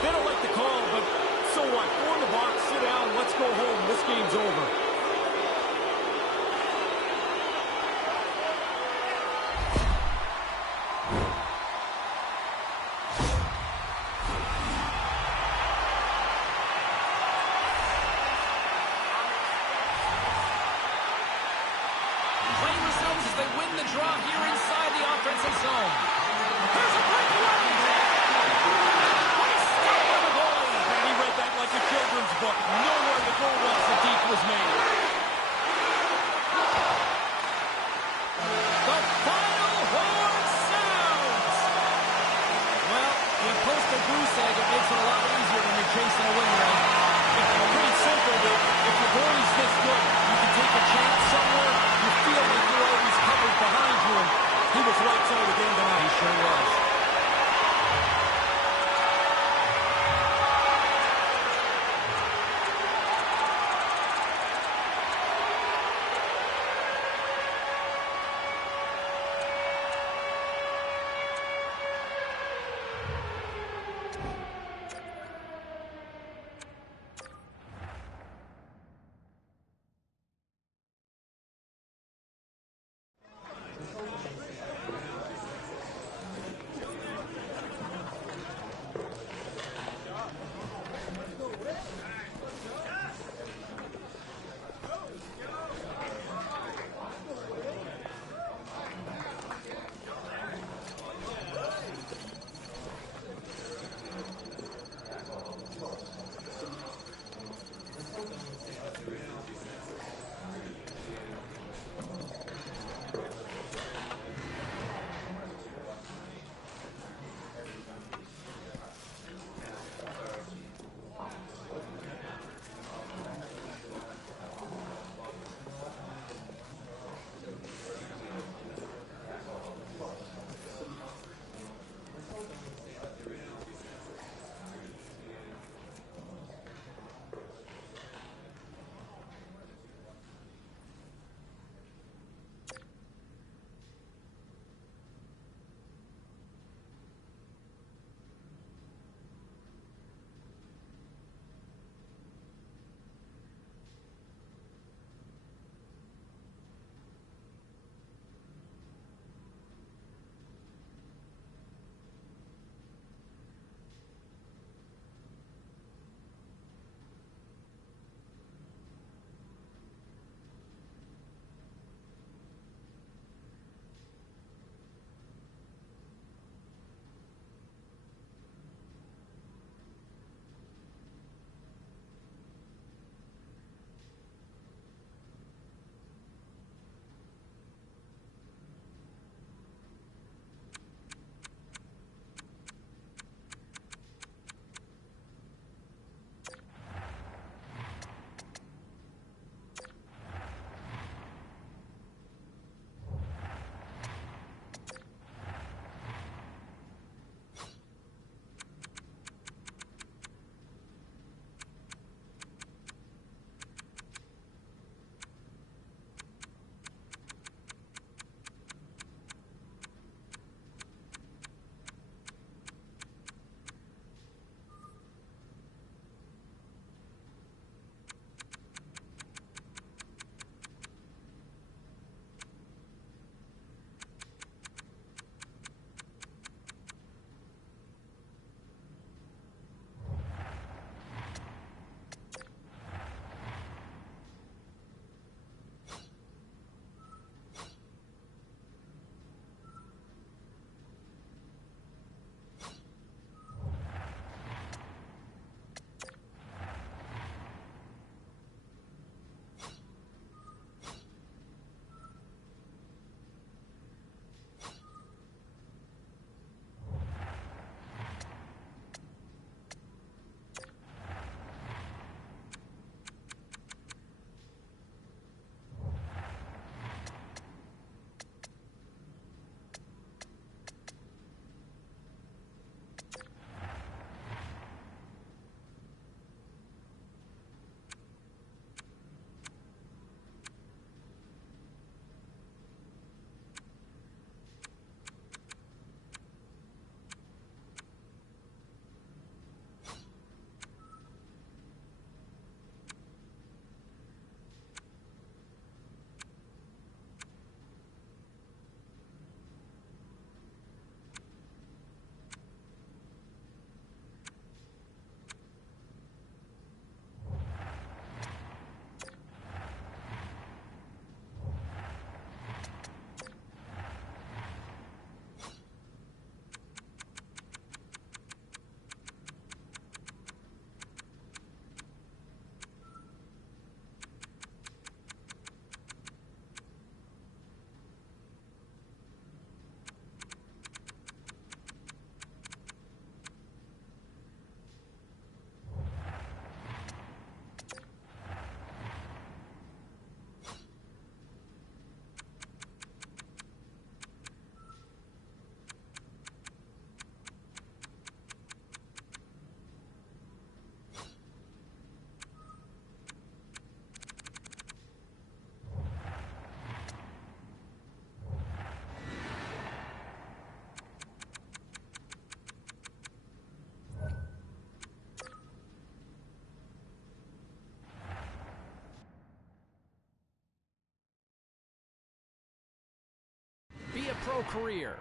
They don't like the call, but so what? Go in the box, sit down, let's go home. This game's over. Play resumes as they win the draw here inside the offensive zone. Here's a breakaway. Nice stop by the goalie. And he read that like a children's book. Nowhere to go once the deep was made. The final horn sounds. Well, you post a goose egg, it makes it a lot easier when you're chasing a win rate. It's pretty simple, but if your goalie's this good, you can take a chance somewhere. You feel like you're always covered behind you, and he was lights out again tonight. He sure was. career.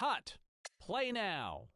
Hot. Play now.